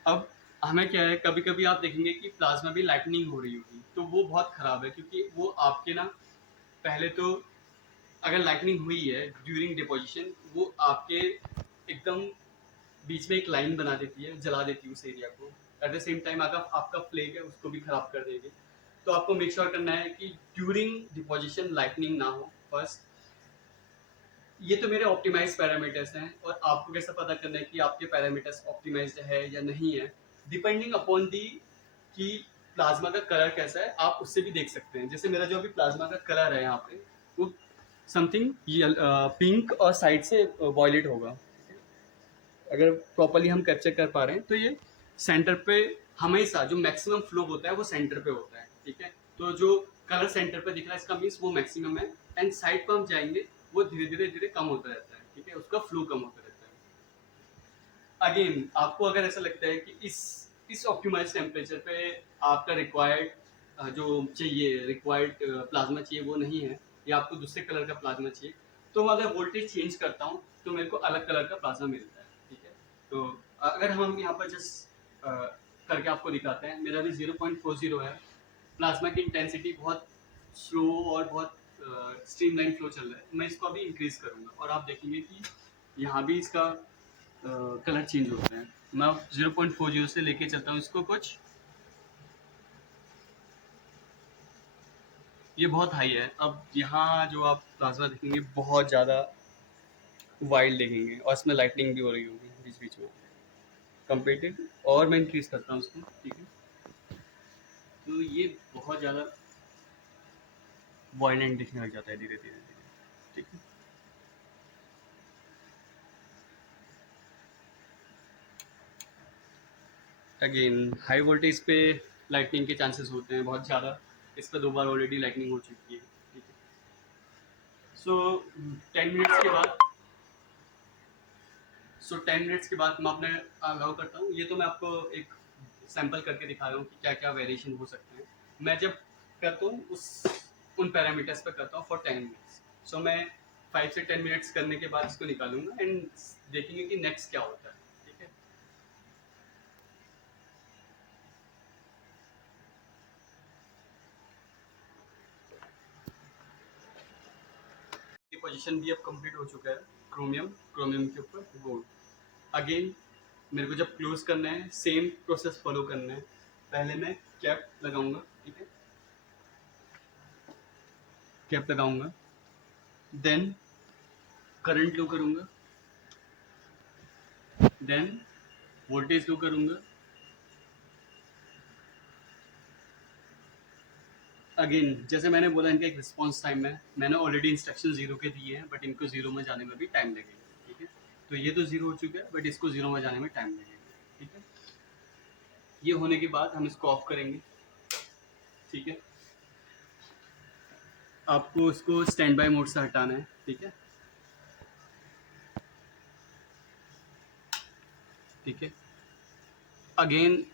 अब हमें क्या है, कभी कभी आप देखेंगे कि प्लाज्मा भी लाइटनिंग हो रही होगी, तो वो बहुत खराब है, क्योंकि वो आपके ना पहले तो अगर लाइटनिंग हुई है ड्यूरिंग डिपोजिशन, वो आपके एकदम बीच में एक लाइन बना देती है, जला देती है उस एरिया को। एट द सेम टाइम अगर आपका फ्लेग है उसको भी खराब कर देगी। तो आपको मेक श्योर करना है कि ड्यूरिंग डिपोजिशन लाइटनिंग ना हो फर्स्ट। ये तो मेरे ऑप्टिमाइज पैरामीटर्स हैं, और आपको कैसे पता करना है कि आपके पैरामीटर्स ऑप्टिमाइज्ड है या नहीं है, डिपेंडिंग अपॉन दी कि प्लाज्मा का कलर कैसा है, आप उससे भी देख सकते हैं। जैसे मेरा जो अभी प्लाज्मा का कलर है यहाँ पे, वो समथिंग पिंक और साइड से वॉयलेट होगा। अगर प्रॉपरली हम कैप्चर कर पा रहे हैं तो ये सेंटर पे हमेशा जो मैक्सिमम फ्लो होता है वो सेंटर पे होता है, ठीक है। तो जो कलर सेंटर पे दिख रहा है इसका मीन्स वो मैक्सिमम है। एंड साइड पर हम जाएंगे वो धीरे धीरे धीरे कम होता रहता है, ठीक है, उसका फ्लो कम होता रहता है। अगेन आपको अगर ऐसा लगता है कि इस ऑप्टिमाइज टेम्परेचर पे आपका रिक्वायर्ड जो चाहिए, रिक्वायर्ड प्लाज्मा चाहिए वो नहीं है, या आपको दूसरे कलर का प्लाज्मा चाहिए, तो अगर वोल्टेज चेंज करता हूँ तो मेरे को अलग कलर का प्लाज्मा मिलता है, ठीक है। तो अगर हम यहाँ पर जस्ट करके आपको दिखाते हैं, मेरा भी 0.40 है। प्लाज्मा की इंटेंसिटी बहुत स्लो और बहुत स्ट्रीमलाइन फ्लो चल रहा है। मैं इसको अभी इंक्रीज करूँगा और आप देखेंगे कि यहाँ भी इसका कलर चेंज होता है। मैं 0.40 से लेके चलता हूँ इसको कुछ, ये बहुत हाई है। अब यहाँ जो आप प्लाज्मा देखेंगे बहुत ज़्यादा वाइल्ड देखेंगे, और इसमें लाइटनिंग भी हो रही होगी बीच बीच में कंपेटेड। और मैं इंक्रीज करता हूँ उसको, ठीक है। तो ये बहुत ज़्यादा वायलेंट दिखने लग जाता है धीरे धीरे धीरे। ठीक है। अगेन हाई वोल्टेज पे लाइटनिंग के चांसेस होते हैं बहुत ज़्यादा। इस पर 2 बार ऑलरेडी लाइटनिंग हो चुकी है। ठीक है। सो 10 मिनट्स के बाद 10 मिनट्स के बाद मैं अपने अलाउ करता हूँ। ये तो मैं आपको एक सैंपल करके दिखा रहा हूँ कि क्या क्या वेरिएशन हो सकते हैं। मैं जब करता हूँ उन पैरामीटर्स पर करता हूँ फॉर 10 मिनट्स। सो मैं 5 से 10 मिनट्स करने के बाद इसको निकालूंगा एंड देखेंगे कि नेक्स्ट क्या होता है। ठीक है। ये पोजीशन भी अब कंप्लीट हो चुका है। क्रोमियम के ऊपर गोल्ड। अगेन मेरे को जब क्लोज करना है सेम प्रोसेस फॉलो करना है। पहले मैं कैप लगाऊंगा। ठीक है। कैप लगाऊंगा, देन करंट लो करूंगा, देन वोल्टेज लो करूंगा। अगेन जैसे मैंने बोला इनका एक रिस्पॉन्स टाइम है। मैंने ऑलरेडी इंस्ट्रक्शन 0 के दिए हैं बट इनको 0 में जाने में भी टाइम लगेगा। ठीक है। तो ये तो 0 हो चुका है बट इसको 0 में जाने में टाइम लगेगा। ठीक है। ये होने के बाद हम इसको ऑफ करेंगे। ठीक है। आपको इसको स्टैंड बाय मोड से हटाना है। ठीक है। ठीक है। अगेन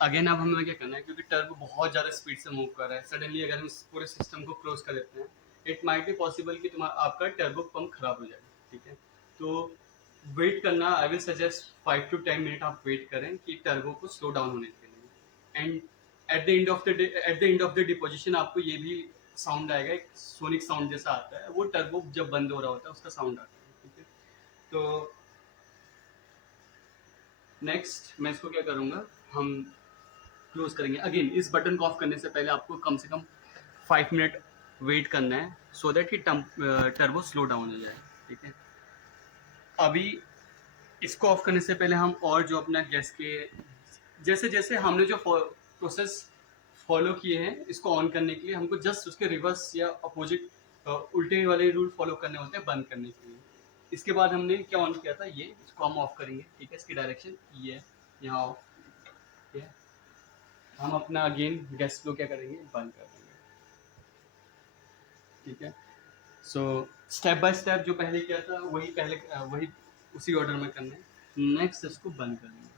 अब हमें क्या करना है, क्योंकि टर्बो बहुत ज़्यादा स्पीड से मूव कर रहा है। सडनली अगर हम इस पूरे सिस्टम को क्लोज कर देते हैं, इट माइट बी पॉसिबल कि आपका टर्बो पंप खराब हो जाए। ठीक है। तो वेट करना, I will suggest 5 to 10 minute आप वेट करें कि टर्बो को स्लो डाउन होने के लिए। And eight the end of the deposition आपको ये भी साउंड आएगा, एक सोनिक साउंड जैसा आता है। वो टर्बो जब बंद हो रहा होता है उसका साउंड आता है। ठीक है। तो नेक्स्ट मैं इसको क्या करूँगा, हम क्लोज करेंगे। अगेन इस बटन को ऑफ करने से पहले आपको कम से कम 5 मिनट वेट करना है सो दैट कि टर्बो स्लो डाउन हो जाए। ठीक है। अभी इसको ऑफ करने से पहले हम और जो अपना गैस के जैसे जैसे हमने जो प्रोसेस फॉलो किए हैं इसको ऑन करने के लिए हमको जस्ट उसके रिवर्स या अपोजिट उल्टे वाले रूल फॉलो करने होते हैं बंद करने के लिए। इसके बाद हमने क्या ऑन किया था, ये इसको हम ऑफ करेंगे। ठीक है। इसकी डायरेक्शन ये है, यहाँ ऑफ। ठीक है। हम अपना अगेन गैस फ्लो क्या करेंगे, बंद कर देंगे। ठीक है। सो स्टेप बाय स्टेप जो पहले किया था वही उसी ऑर्डर में करना है। नेक्स्ट इसको बंद कर देंगे।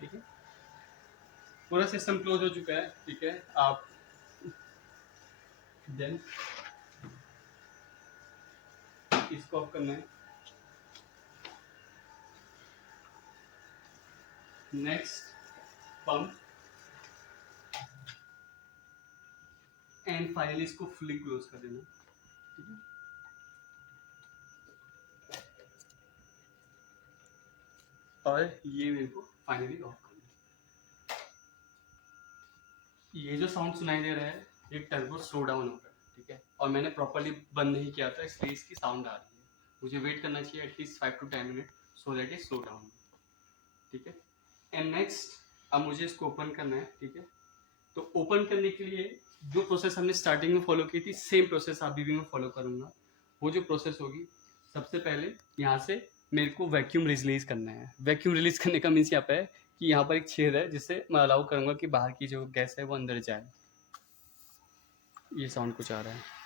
ठीक है। पूरा सिस्टम क्लोज हो चुका है। ठीक है। आप देन इसको ऑफ करना है। नेक्स्ट पंप एंड फाइनली इसको फुली क्लोज कर देना। ठीक है। और ये मेरे को फाइनली ऑफ करना है। ये जो साउंड सुनाई दे रहा है ये टर्बो स्लो डाउन होगा। ठीक है। और मैंने प्रॉपरली बंद नहीं किया था इसलिए इसकी साउंड आ रही है। मुझे वेट करना चाहिए at least 5 to 10 minute so that is slow down. ठीक है। एंड नेक्स्ट अब मुझे इसको ओपन करना है। ठीक है। तो ओपन करने के लिए जो प्रोसेस हमने स्टार्टिंग में फॉलो की थी सेम प्रोसेस अभी भी मैं फॉलो करूंगा। वो जो प्रोसेस होगी, सबसे पहले यहाँ से मेरे को वैक्यूम रिलीज करना है। वैक्यूम रिलीज करने का मीन्स यहाँ पे है कि यहाँ पर एक छेद है जिससे मैं अलाउ करूंगा कि बाहर की जो गैस है वो अंदर जाए। ये साउंड कुछ आ रहा है।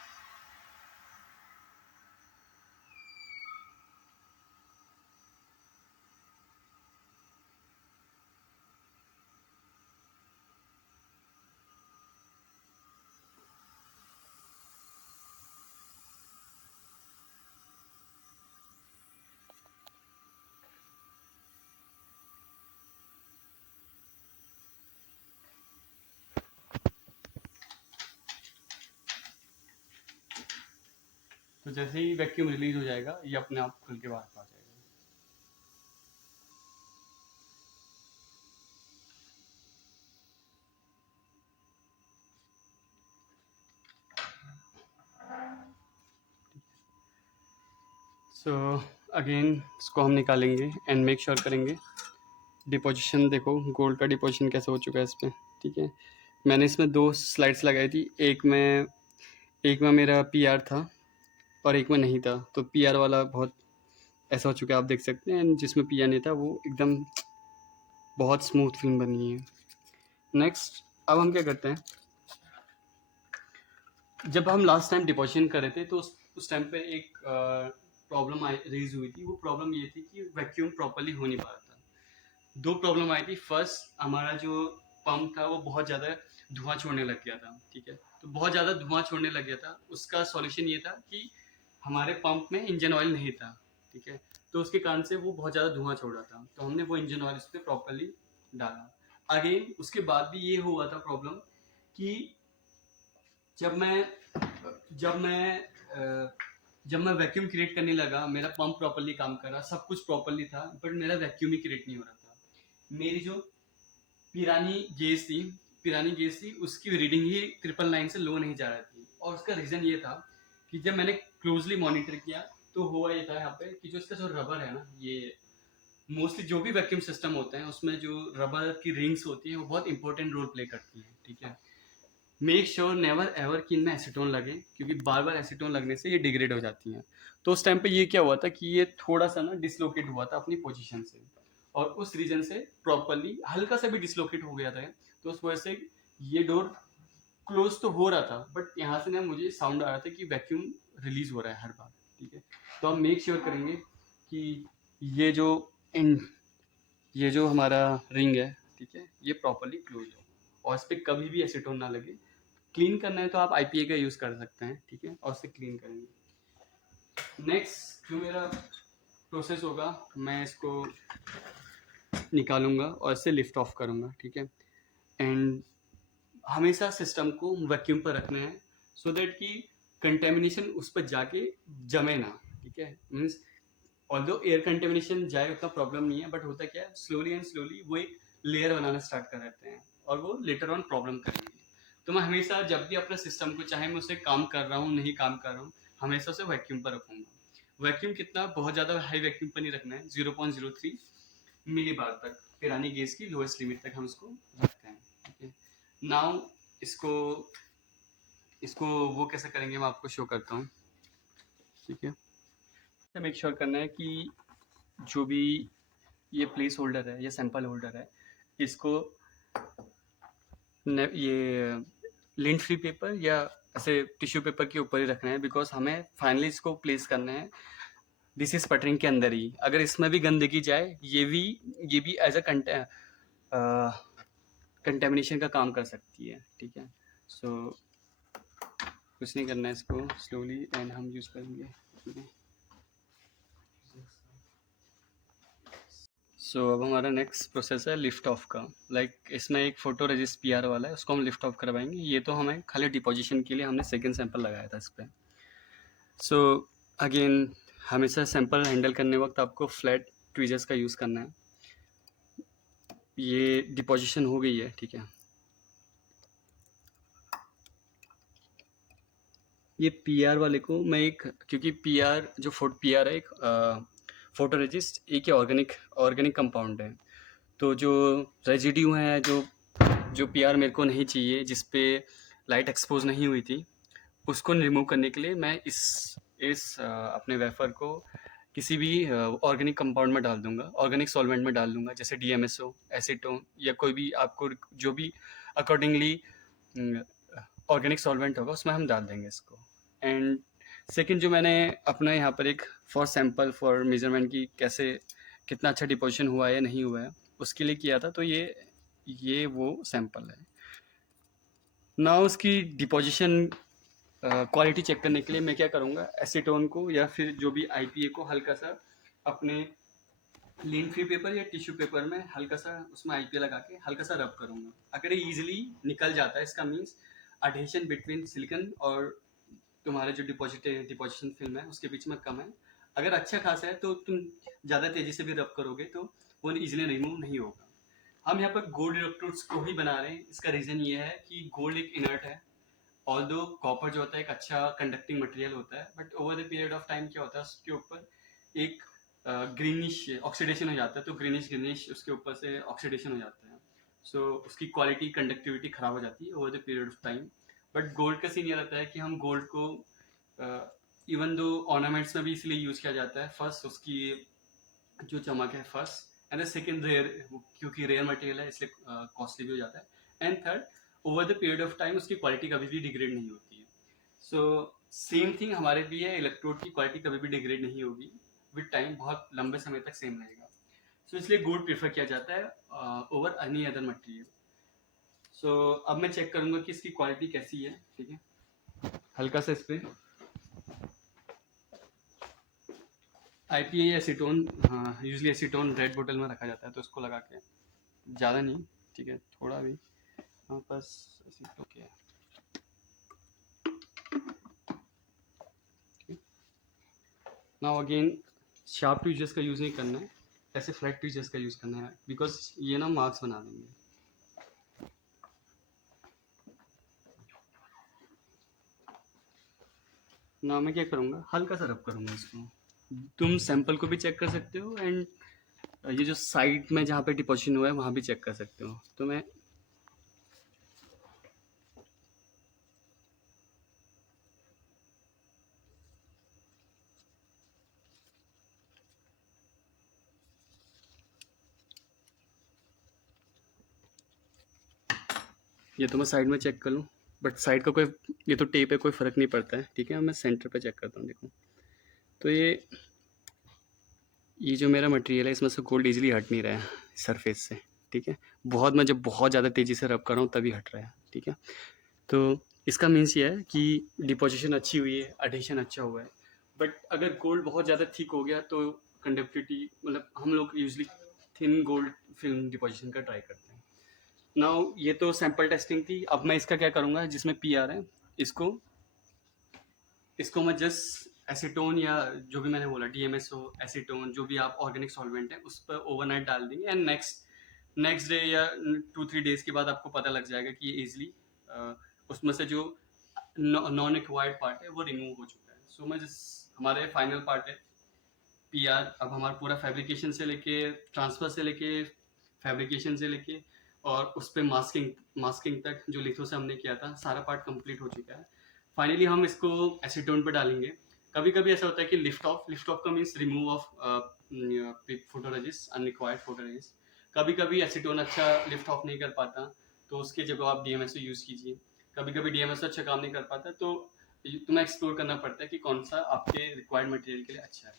तो जैसे ही वैक्यूम रिलीज हो जाएगा ये अपने आप खुल के बाहर आ जाएगा। सो अगेन इसको हम निकालेंगे एंड मेक श्योर करेंगे। डिपोजिशन देखो, गोल्ड का डिपोजिशन कैसे हो चुका है इस पर। ठीक है। मैंने इसमें 2 स्लाइड्स लगाई थी। एक में एक में मेरा पीआर था और एक में नहीं था, तो पीआर वाला बहुत ऐसा हो चुका है, आप देख सकते हैं, जिसमें पीआर नहीं था वो एकदम बहुत स्मूथ फिल्म बनी है। नेक्स्ट, अब हम क्या करते हैं, जब हम लास्ट टाइम डिपोजिशन कर रहे थे तो उस टाइम पे एक प्रॉब्लम रेज हुई थी। वो प्रॉब्लम ये थी कि वैक्यूम प्रॉपरली हो नहीं पा रहा था। दो प्रॉब्लम आई थी। फर्स्ट, हमारा जो पंप था वो बहुत ज़्यादा धुआं छोड़ने लग गया था, ठीक है। तो बहुत ज़्यादा धुआं छोड़ने लग गया था, उसका सॉल्यूशन ये था कि हमारे पंप में इंजन ऑयल नहीं था, ठीक है। तो उसके कारण से वो बहुत ज़्यादा धुआं छोड़ रहा था, तो हमने वो इंजन ऑयल उस पर प्रॉपरली डाला। अगेन उसके बाद भी ये हुआ था प्रॉब्लम कि जब मैं जब मैं अ, जब मैं वैक्यूम क्रिएट करने लगा, मेरा पंप प्रॉपरली काम कर रहा, सब कुछ प्रॉपरली था, बट मेरा वैक्यूम ही क्रिएट नहीं हो रहा था। मेरी जो पिरानी गेज थी उसकी रीडिंग ही 999 से लो नहीं जा रही थी। और उसका रीज़न ये था कि जब मैंने क्लोजली मॉनिटर किया तो हुआ ये था यहाँ पे कि जो इसका जो रबर है ना, ये मोस्टली जो भी वैक्यूम सिस्टम होते हैं उसमें जो रबर की रिंग्स होती हैं वो बहुत इंपॉर्टेंट रोल प्ले करती हैं, ठीक है। मेक श्योर नेवर एवर कि इनमें एसीटोन लगे, क्योंकि बार बार एसीटोन लगने से ये डिग्रेड हो जाती हैं। तो उस टाइम पे ये क्या हुआ था कि ये थोड़ा सा ना डिसलोकेट हुआ था अपनी पोजीशन से, और उस रीजन से प्रॉपरली हल्का सा भी डिसलोकेट हो गया था। तो उस वजह से ये डोर क्लोज तो हो रहा था, बट यहाँ से ना मुझे साउंड आ रहा था कि वैक्यूम रिलीज हो रहा है हर बार, ठीक है। तो हम मेक श्योर करेंगे कि ये जो इन ये जो हमारा रिंग है, ठीक है, ये प्रॉपरली क्लोज हो और इस पर कभी भी एसीटोन ना लगे। क्लीन करना है तो आप आईपीए का यूज़ कर सकते हैं, ठीक है, और उससे क्लीन करेंगे। नेक्स्ट जो मेरा प्रोसेस होगा, मैं इसको निकालूंगा और इसे लिफ्ट ऑफ करूंगा, ठीक है। एंड हमेशा सिस्टम को वैक्यूम पर रखना है, सो दैट कि कंटेमिनेशन उस पर जाके जमे ना, ठीक है। मीन्स ऑल्दो एयर कंटेमिनेशन जाए उतना प्रॉब्लम नहीं है, बट होता क्या है, स्लोली एंड स्लोली वो एक लेयर बनाना स्टार्ट कर देते हैं और वो लेटर ऑन प्रॉब्लम करेंगे। तो मैं हमेशा जब भी अपने सिस्टम को, चाहे मैं उसे काम कर रहा हूँ नहीं काम कर रहा हूँ, हमेशा उसे वैक्यूम पर रखूंगा। वैक्यूम कितना, बहुत ज़्यादा हाई वैक्यूम पर नहीं रखना है, 0.03 मिली बार तक, पिरानी गैस की लोएस्ट लिमिट तक हम इसको रखते हैं, ठीक है। नाउ इसको इसको वो कैसे करेंगे मैं आपको शो करता हूँ, ठीक है। मेक श्योर करना है कि जो भी ये प्लेस होल्डर है, ये सैंपल होल्डर है, इसको ये लिंट फ्री पेपर या ऐसे टिश्यू पेपर के ऊपर ही रखना है, बिकॉज हमें फाइनली इसको प्लेस करना है दिस इज स्पटरिंग के अंदर ही। अगर इसमें भी गंदगी जाए, ये भी एज अ कंटेमिनेशन का काम कर सकती है, ठीक है। सो कुछ नहीं करना है, इसको स्लोली एंड हम यूज़ करेंगे, ठीक है। सो अब हमारा नेक्स्ट प्रोसेस है लिफ्ट ऑफ का। इसमें एक फोटो रजिस्ट पीआर वाला है, उसको हम लिफ्ट ऑफ करवाएंगे। ये तो हमें खाली डिपोजिशन के लिए हमने सेकेंड सैंपल लगाया था इस पर। सो अगेन हमेशा सैंपल हैंडल करने वक्त आपको फ्लैट ट्वीजर्स का यूज़ करना है। ये डिपोजिशन हो गई है, ठीक है। ये पीआर वाले को मैं एक, क्योंकि पीआर जो पीआर है एक फोटो रजिस्ट एक ऑर्गेनिक कंपाउंड है। तो जो रेजिड्यू है, जो पीआर मेरे को नहीं चाहिए, जिस पे लाइट एक्सपोज नहीं हुई थी, उसको रिमूव करने के लिए मैं इस अपने वेफर को किसी भी ऑर्गेनिक कंपाउंड में डाल दूंगा, ऑर्गेनिक सॉल्वेंट में डाल दूंगा, जैसे डीएमएसओ, एसीटोन या कोई भी आपको जो भी अकॉर्डिंगली ऑर्गेनिक सॉल्वेंट होगा उसमें हम डाल देंगे इसको। एंड सेकंड, जो मैंने अपना यहाँ पर एक फॉर मेजरमेंट की कैसे कितना अच्छा डिपोजिशन हुआ है या नहीं हुआ है उसके लिए किया था, तो ये वो सैंपल है ना। उसकी डिपोजिशन क्वालिटी चेक करने के लिए मैं क्या करूँगा, एसीटोन को या फिर जो भी आईपीए को हल्का सा अपने लिंट फ्री पेपर या टिश्यू पेपर में हल्का सा उसमें आईपीए लगा के हल्का सा रब करूँगा। अगर ये ईजिली निकल जाता है, इसका मीन्स अडहेशन बिटवीन सिलिकन और तुम्हारे जो डिपोजिशन फिल्म है उसके बीच में कम है। अगर अच्छा खासा है तो तुम ज़्यादा तेज़ी से भी रब करोगे तो वो ईजिली रिमूव नहीं होगा। हम यहाँ पर गोल्ड इलेक्ट्रोड्स को ही बना रहे हैं। इसका रीज़न ये है कि गोल्ड एक इनर्ट है, ऑल्दो कॉपर जो होता है एक अच्छा कंडक्टिंग मटेरियल होता है, but over the period of time क्या होता है, उसके ऊपर एक ग्रीनिश ऑक्सीडेशन हो जाता है। तो ग्रीनिश उसके ऊपर से ऑक्सीडेशन हो जाता है, सो उसकी क्वालिटी कंडक्टिविटी ख़राब हो जाती है over the period of time. But gold का सीन ये रहता है कि हम गोल्ड को इवन दो ऑर्नामेंट्स में भी इसलिए यूज किया जाता है, फर्स्ट उसकी जो चमक है first, and the second rare, क्योंकि रेयर मटेरियल है इसलिए कॉस्टली भी हो जाता है, and third over the period of time उसकी क्वालिटी कभी भी डिग्रेड नहीं होती है। सो सेम थिंग हमारे भी है, इलेक्ट्रोड की क्वालिटी कभी भी डिग्रेड नहीं होगी, विद टाइम बहुत लंबे समय तक सेम रहेगा। सो इसलिए गोल्ड प्रेफर किया जाता है ओवर एनी अदर मटेरियल। सो अब मैं चेक करूंगा कि इसकी क्वालिटी कैसी है, ठीक है। हल्का सा इस पर IPA या एसीटोन, हाँ यूजली एसीटोन रेड बोतल में रखा जाता है, तो इसको लगा के, ज़्यादा नहीं, ठीक है, थोड़ा भी, हाँ बस एसीटोन के। नाउ अगेन शार्प ट्विजर्स का यूज़ नहीं करना है, ऐसे फ्लैट ट्विजर्स का यूज़ करना है, बिकॉज ये ना मार्क्स बना देंगे। ना मैं क्या करूँगा, हल्का सा रब करूँगा इसको। तुम सैंपल को भी चेक कर सकते हो, एंड ये जो साइड में जहाँ पे डिपोजिशन हुआ है वहाँ भी चेक कर सकते हो। तो मैं ये तो मैं साइड में चेक कर लूँ, बट साइड का कोई, ये तो टेप है, कोई फ़र्क नहीं पड़ता है, ठीक है। मैं सेंटर पे चेक करता हूँ, देखो तो ये जो मेरा मटेरियल है इसमें से गोल्ड इजीली हट नहीं रहा है सरफेस से, ठीक है। बहुत, मैं जब बहुत ज़्यादा तेज़ी से रब कर रहा हूँ तभी हट रहा है, ठीक है। तो इसका मीन्स ये है कि डिपोजिशन अच्छी हुई है, एडिशन अच्छा हुआ है। बट अगर गोल्ड बहुत ज़्यादा थिक हो गया तो कंडक्टिविटी, मतलब हम लोग usually thin gold film deposition का ट्राई करते हैं। नाउ ये तो सैंपल टेस्टिंग थी, अब मैं इसका क्या करूँगा, जिसमें PR है, इसको इसको मैं जस्ट एसीटोन या जो भी मैंने बोला DMSO, एसीटोन, जो भी आप ऑर्गेनिक सॉल्वेंट है उस पर ओवरनाइट डाल देंगे, एंड नेक्स्ट डे या 2-3 डेज के बाद आपको पता लग जाएगा कि ये ईजिली उसमें से जो नॉन एक्वायर्ड पार्ट है वो रिमूव हो चुका है। सो मैं जिस हमारे फाइनल पार्ट है PR, अब हमारा पूरा फैब्रिकेशन से लेके, ट्रांसफर से लेके, फैब्रिकेशन से लेके, और उस पर मास्किंग तक जो लिथो से हमने किया था सारा पार्ट कंप्लीट हो चुका है। फाइनली हम इसको एसीटोन पे डालेंगे। कभी कभी ऐसा होता है कि लिफ्ट ऑफ का means remove of photoresist, unrequired photoresist. कभी कभी एसीटोन अच्छा लिफ्ट ऑफ नहीं कर पाता, तो उसकी जगह आप DMSO यूज़ कीजिए। कभी कभी DMSO अच्छा काम नहीं कर पाता, तो तुम्हें एक्सप्लोर करना पड़ता है कि कौन सा आपके रिक्वायर्ड मटेरियल के लिए अच्छा है,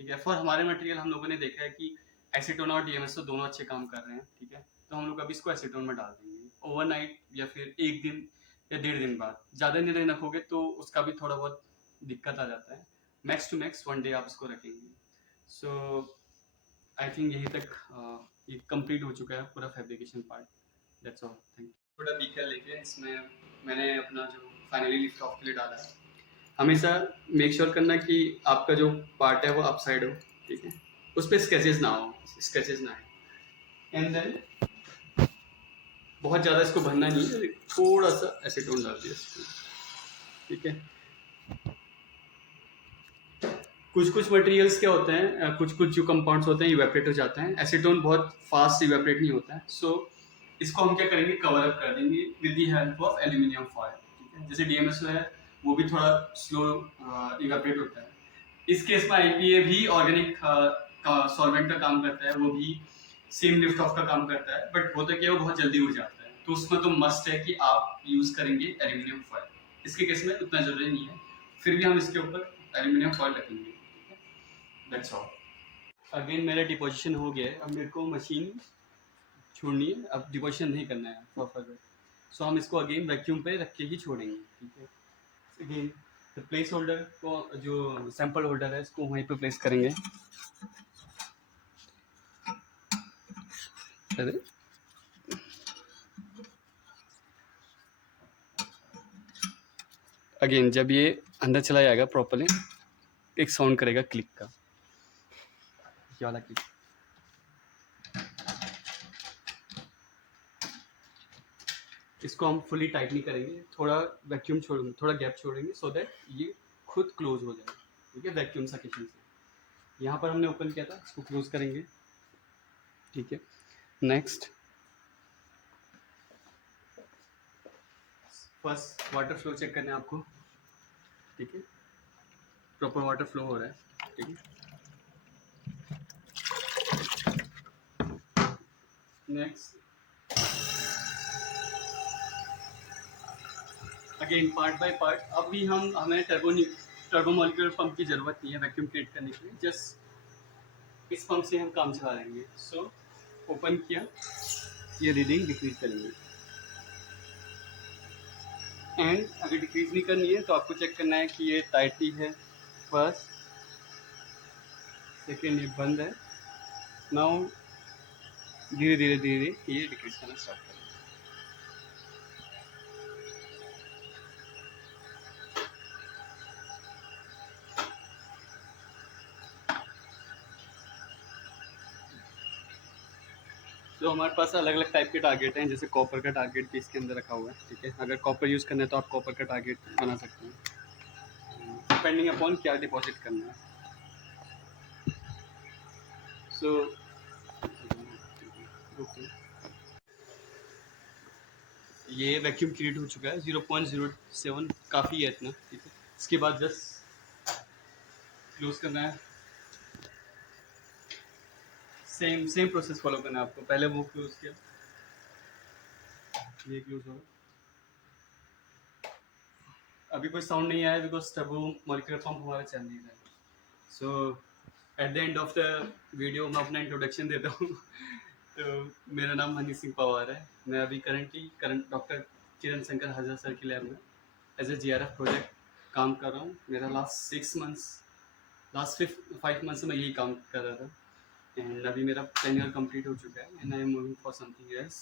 ठीक है। फॉर हमारे मटेरियल हम लोगों ने देखा है कि एसीटोन और DMSO दोनों अच्छे काम कर रहे हैं, ठीक है। तो हम लोग अभी इसको एसीटोन में डाल देंगे ओवरनाइट, या फिर 1 दिन या 1.5 दिन बाद। ज़्यादा नहीं रखोगे तो उसका भी थोड़ा बहुत दिक्कत आ जाता है। मैक्स टू मैक्स 1 डे आप इसको रखेंगे। सो आई थिंक यहीं तक ये कंप्लीट हो चुका है पूरा fabrication part. That's all, thank you. थोड़ा बीकर लेके इसमें मैंने अपना जो फाइनली लिफ्ट ऑफ के लिए डाला है, हमेशा मेक श्योर करना कि आपका जो पार्ट है वो अपसाइड हो, ठीक है, उस पर स्केचेस ना आए। एंड देन बहुत ज़्यादा इसको भरना नहीं है, थोड़ा सा एसीटोन डाल दिया इसको, ठीक है। कुछ कुछ मटेरियल्स क्या होते हैं, कुछ कुछ जो कंपाउंड्स होते हैं इवेपोरेट हो जाते हैं, एसीटोन बहुत फास्ट इवेपोरेट नहीं होता है। सो इसको हम क्या करेंगे, कवर अप कर देंगे with the help of aluminium foil, ठीक है। जैसे DMSO है वो भी थोड़ा स्लो इवेपोरेट होता है। इस केस में IPA भी ऑर्गेनिक सॉल्वेंट का काम करता है, वो भी सेम लिफ्ट ऑफ का काम करता है, बट होता क्या है वो बहुत जल्दी हो जाता है, तो उसमें तो मस्ट है कि आप यूज करेंगे एल्यूमिनियम फॉयल। इसके केस में उतना जरूरी नहीं है, फिर भी हम इसके ऊपर एल्यूमिनियम फॉयल रखेंगे, दैट्स ऑल। अगेन मेरा डिपोजिशन हो गया है, अब मेरे को मशीन छोड़नी है, अब डिपोजिशन नहीं करना है फॉर फर्दर। सो हम इसको अगेन वैक्यूम पे रख के ही छोड़ेंगे, ठीक है। अगेन प्लेस होल्डर को, जो सैंपल होल्डर है इसको वहीं पे प्लेस करेंगे। अरे अगेन जब ये अंदर चला जाएगा प्रॉपरली, एक साउंड करेगा क्लिक का, ये वाला क्लिक। इसको हम फुली टाइट नहीं करेंगे, थोड़ा वैक्यूम छोड़ेंगे, थोड़ा गैप छोड़ेंगे, सो दैट ये खुद क्लोज हो जाए, ठीक है, वैक्यूम सकेशन से। यहाँ पर हमने ओपन किया था, इसको क्लोज करेंगे, ठीक है। Next first water flow check करना है आपको, ठीक है, प्रॉपर वाटर फ्लो हो रहा है, ठीक है। Next again part by part, अभी हमें टर्बोमोलिकुलर पंप की ज़रूरत नहीं है वैक्यूम क्रिएट करने के लिए, जस्ट इस पंप से हम काम चला लेंगे। सो ओपन किया, ये रीडिंग डिक्रीज करेंगे, एंड अगर डिक्रीज नहीं करनी है तो आपको चेक करना है कि ये टाइटली है, फर्स्ट सेकेंड ये बंद है। नाउ धीरे धीरे धीरे ये डिक्रीज करना स्टार्ट करें। तो हमारे पास अलग अलग टाइप के टारगेट हैं, जैसे कॉपर का टारगेट भी इसके अंदर रखा हुआ है, ठीक है। अगर कॉपर यूज़ करना है तो आप कॉपर का टारगेट बना सकते हैं, डिपेंडिंग अपॉन क्या डिपॉजिट करना है। सो ये वैक्यूम क्रिएट हो चुका है, 0.07 काफ़ी है इतना, ठीक है। इसके बाद जस्ट क्लोज करना है, सेम प्रोसेस फॉलो करना है आपको। पहले वो क्लोज किया, ये क्लोज होगा। अभी कोई साउंड नहीं आया बिकॉज टर्बो मॉलिक्यूलर पंप हमारा चल नहीं रहा है। So at the end of the video मैं अपना इंट्रोडक्शन देता हूँ। तो मेरा नाम मनीष सिंह पवार है, मैं अभी करंट डॉक्टर किरण शंकर हजरा सर की लैब में एज ए GRF प्रोजेक्ट काम कर रहा हूँ। मेरा लास्ट 5 मंथ से मैं यही काम कर रहा था, एंड अभी मेरा 10 ईयर कंप्लीट हो चुका है, and I am moving for something else.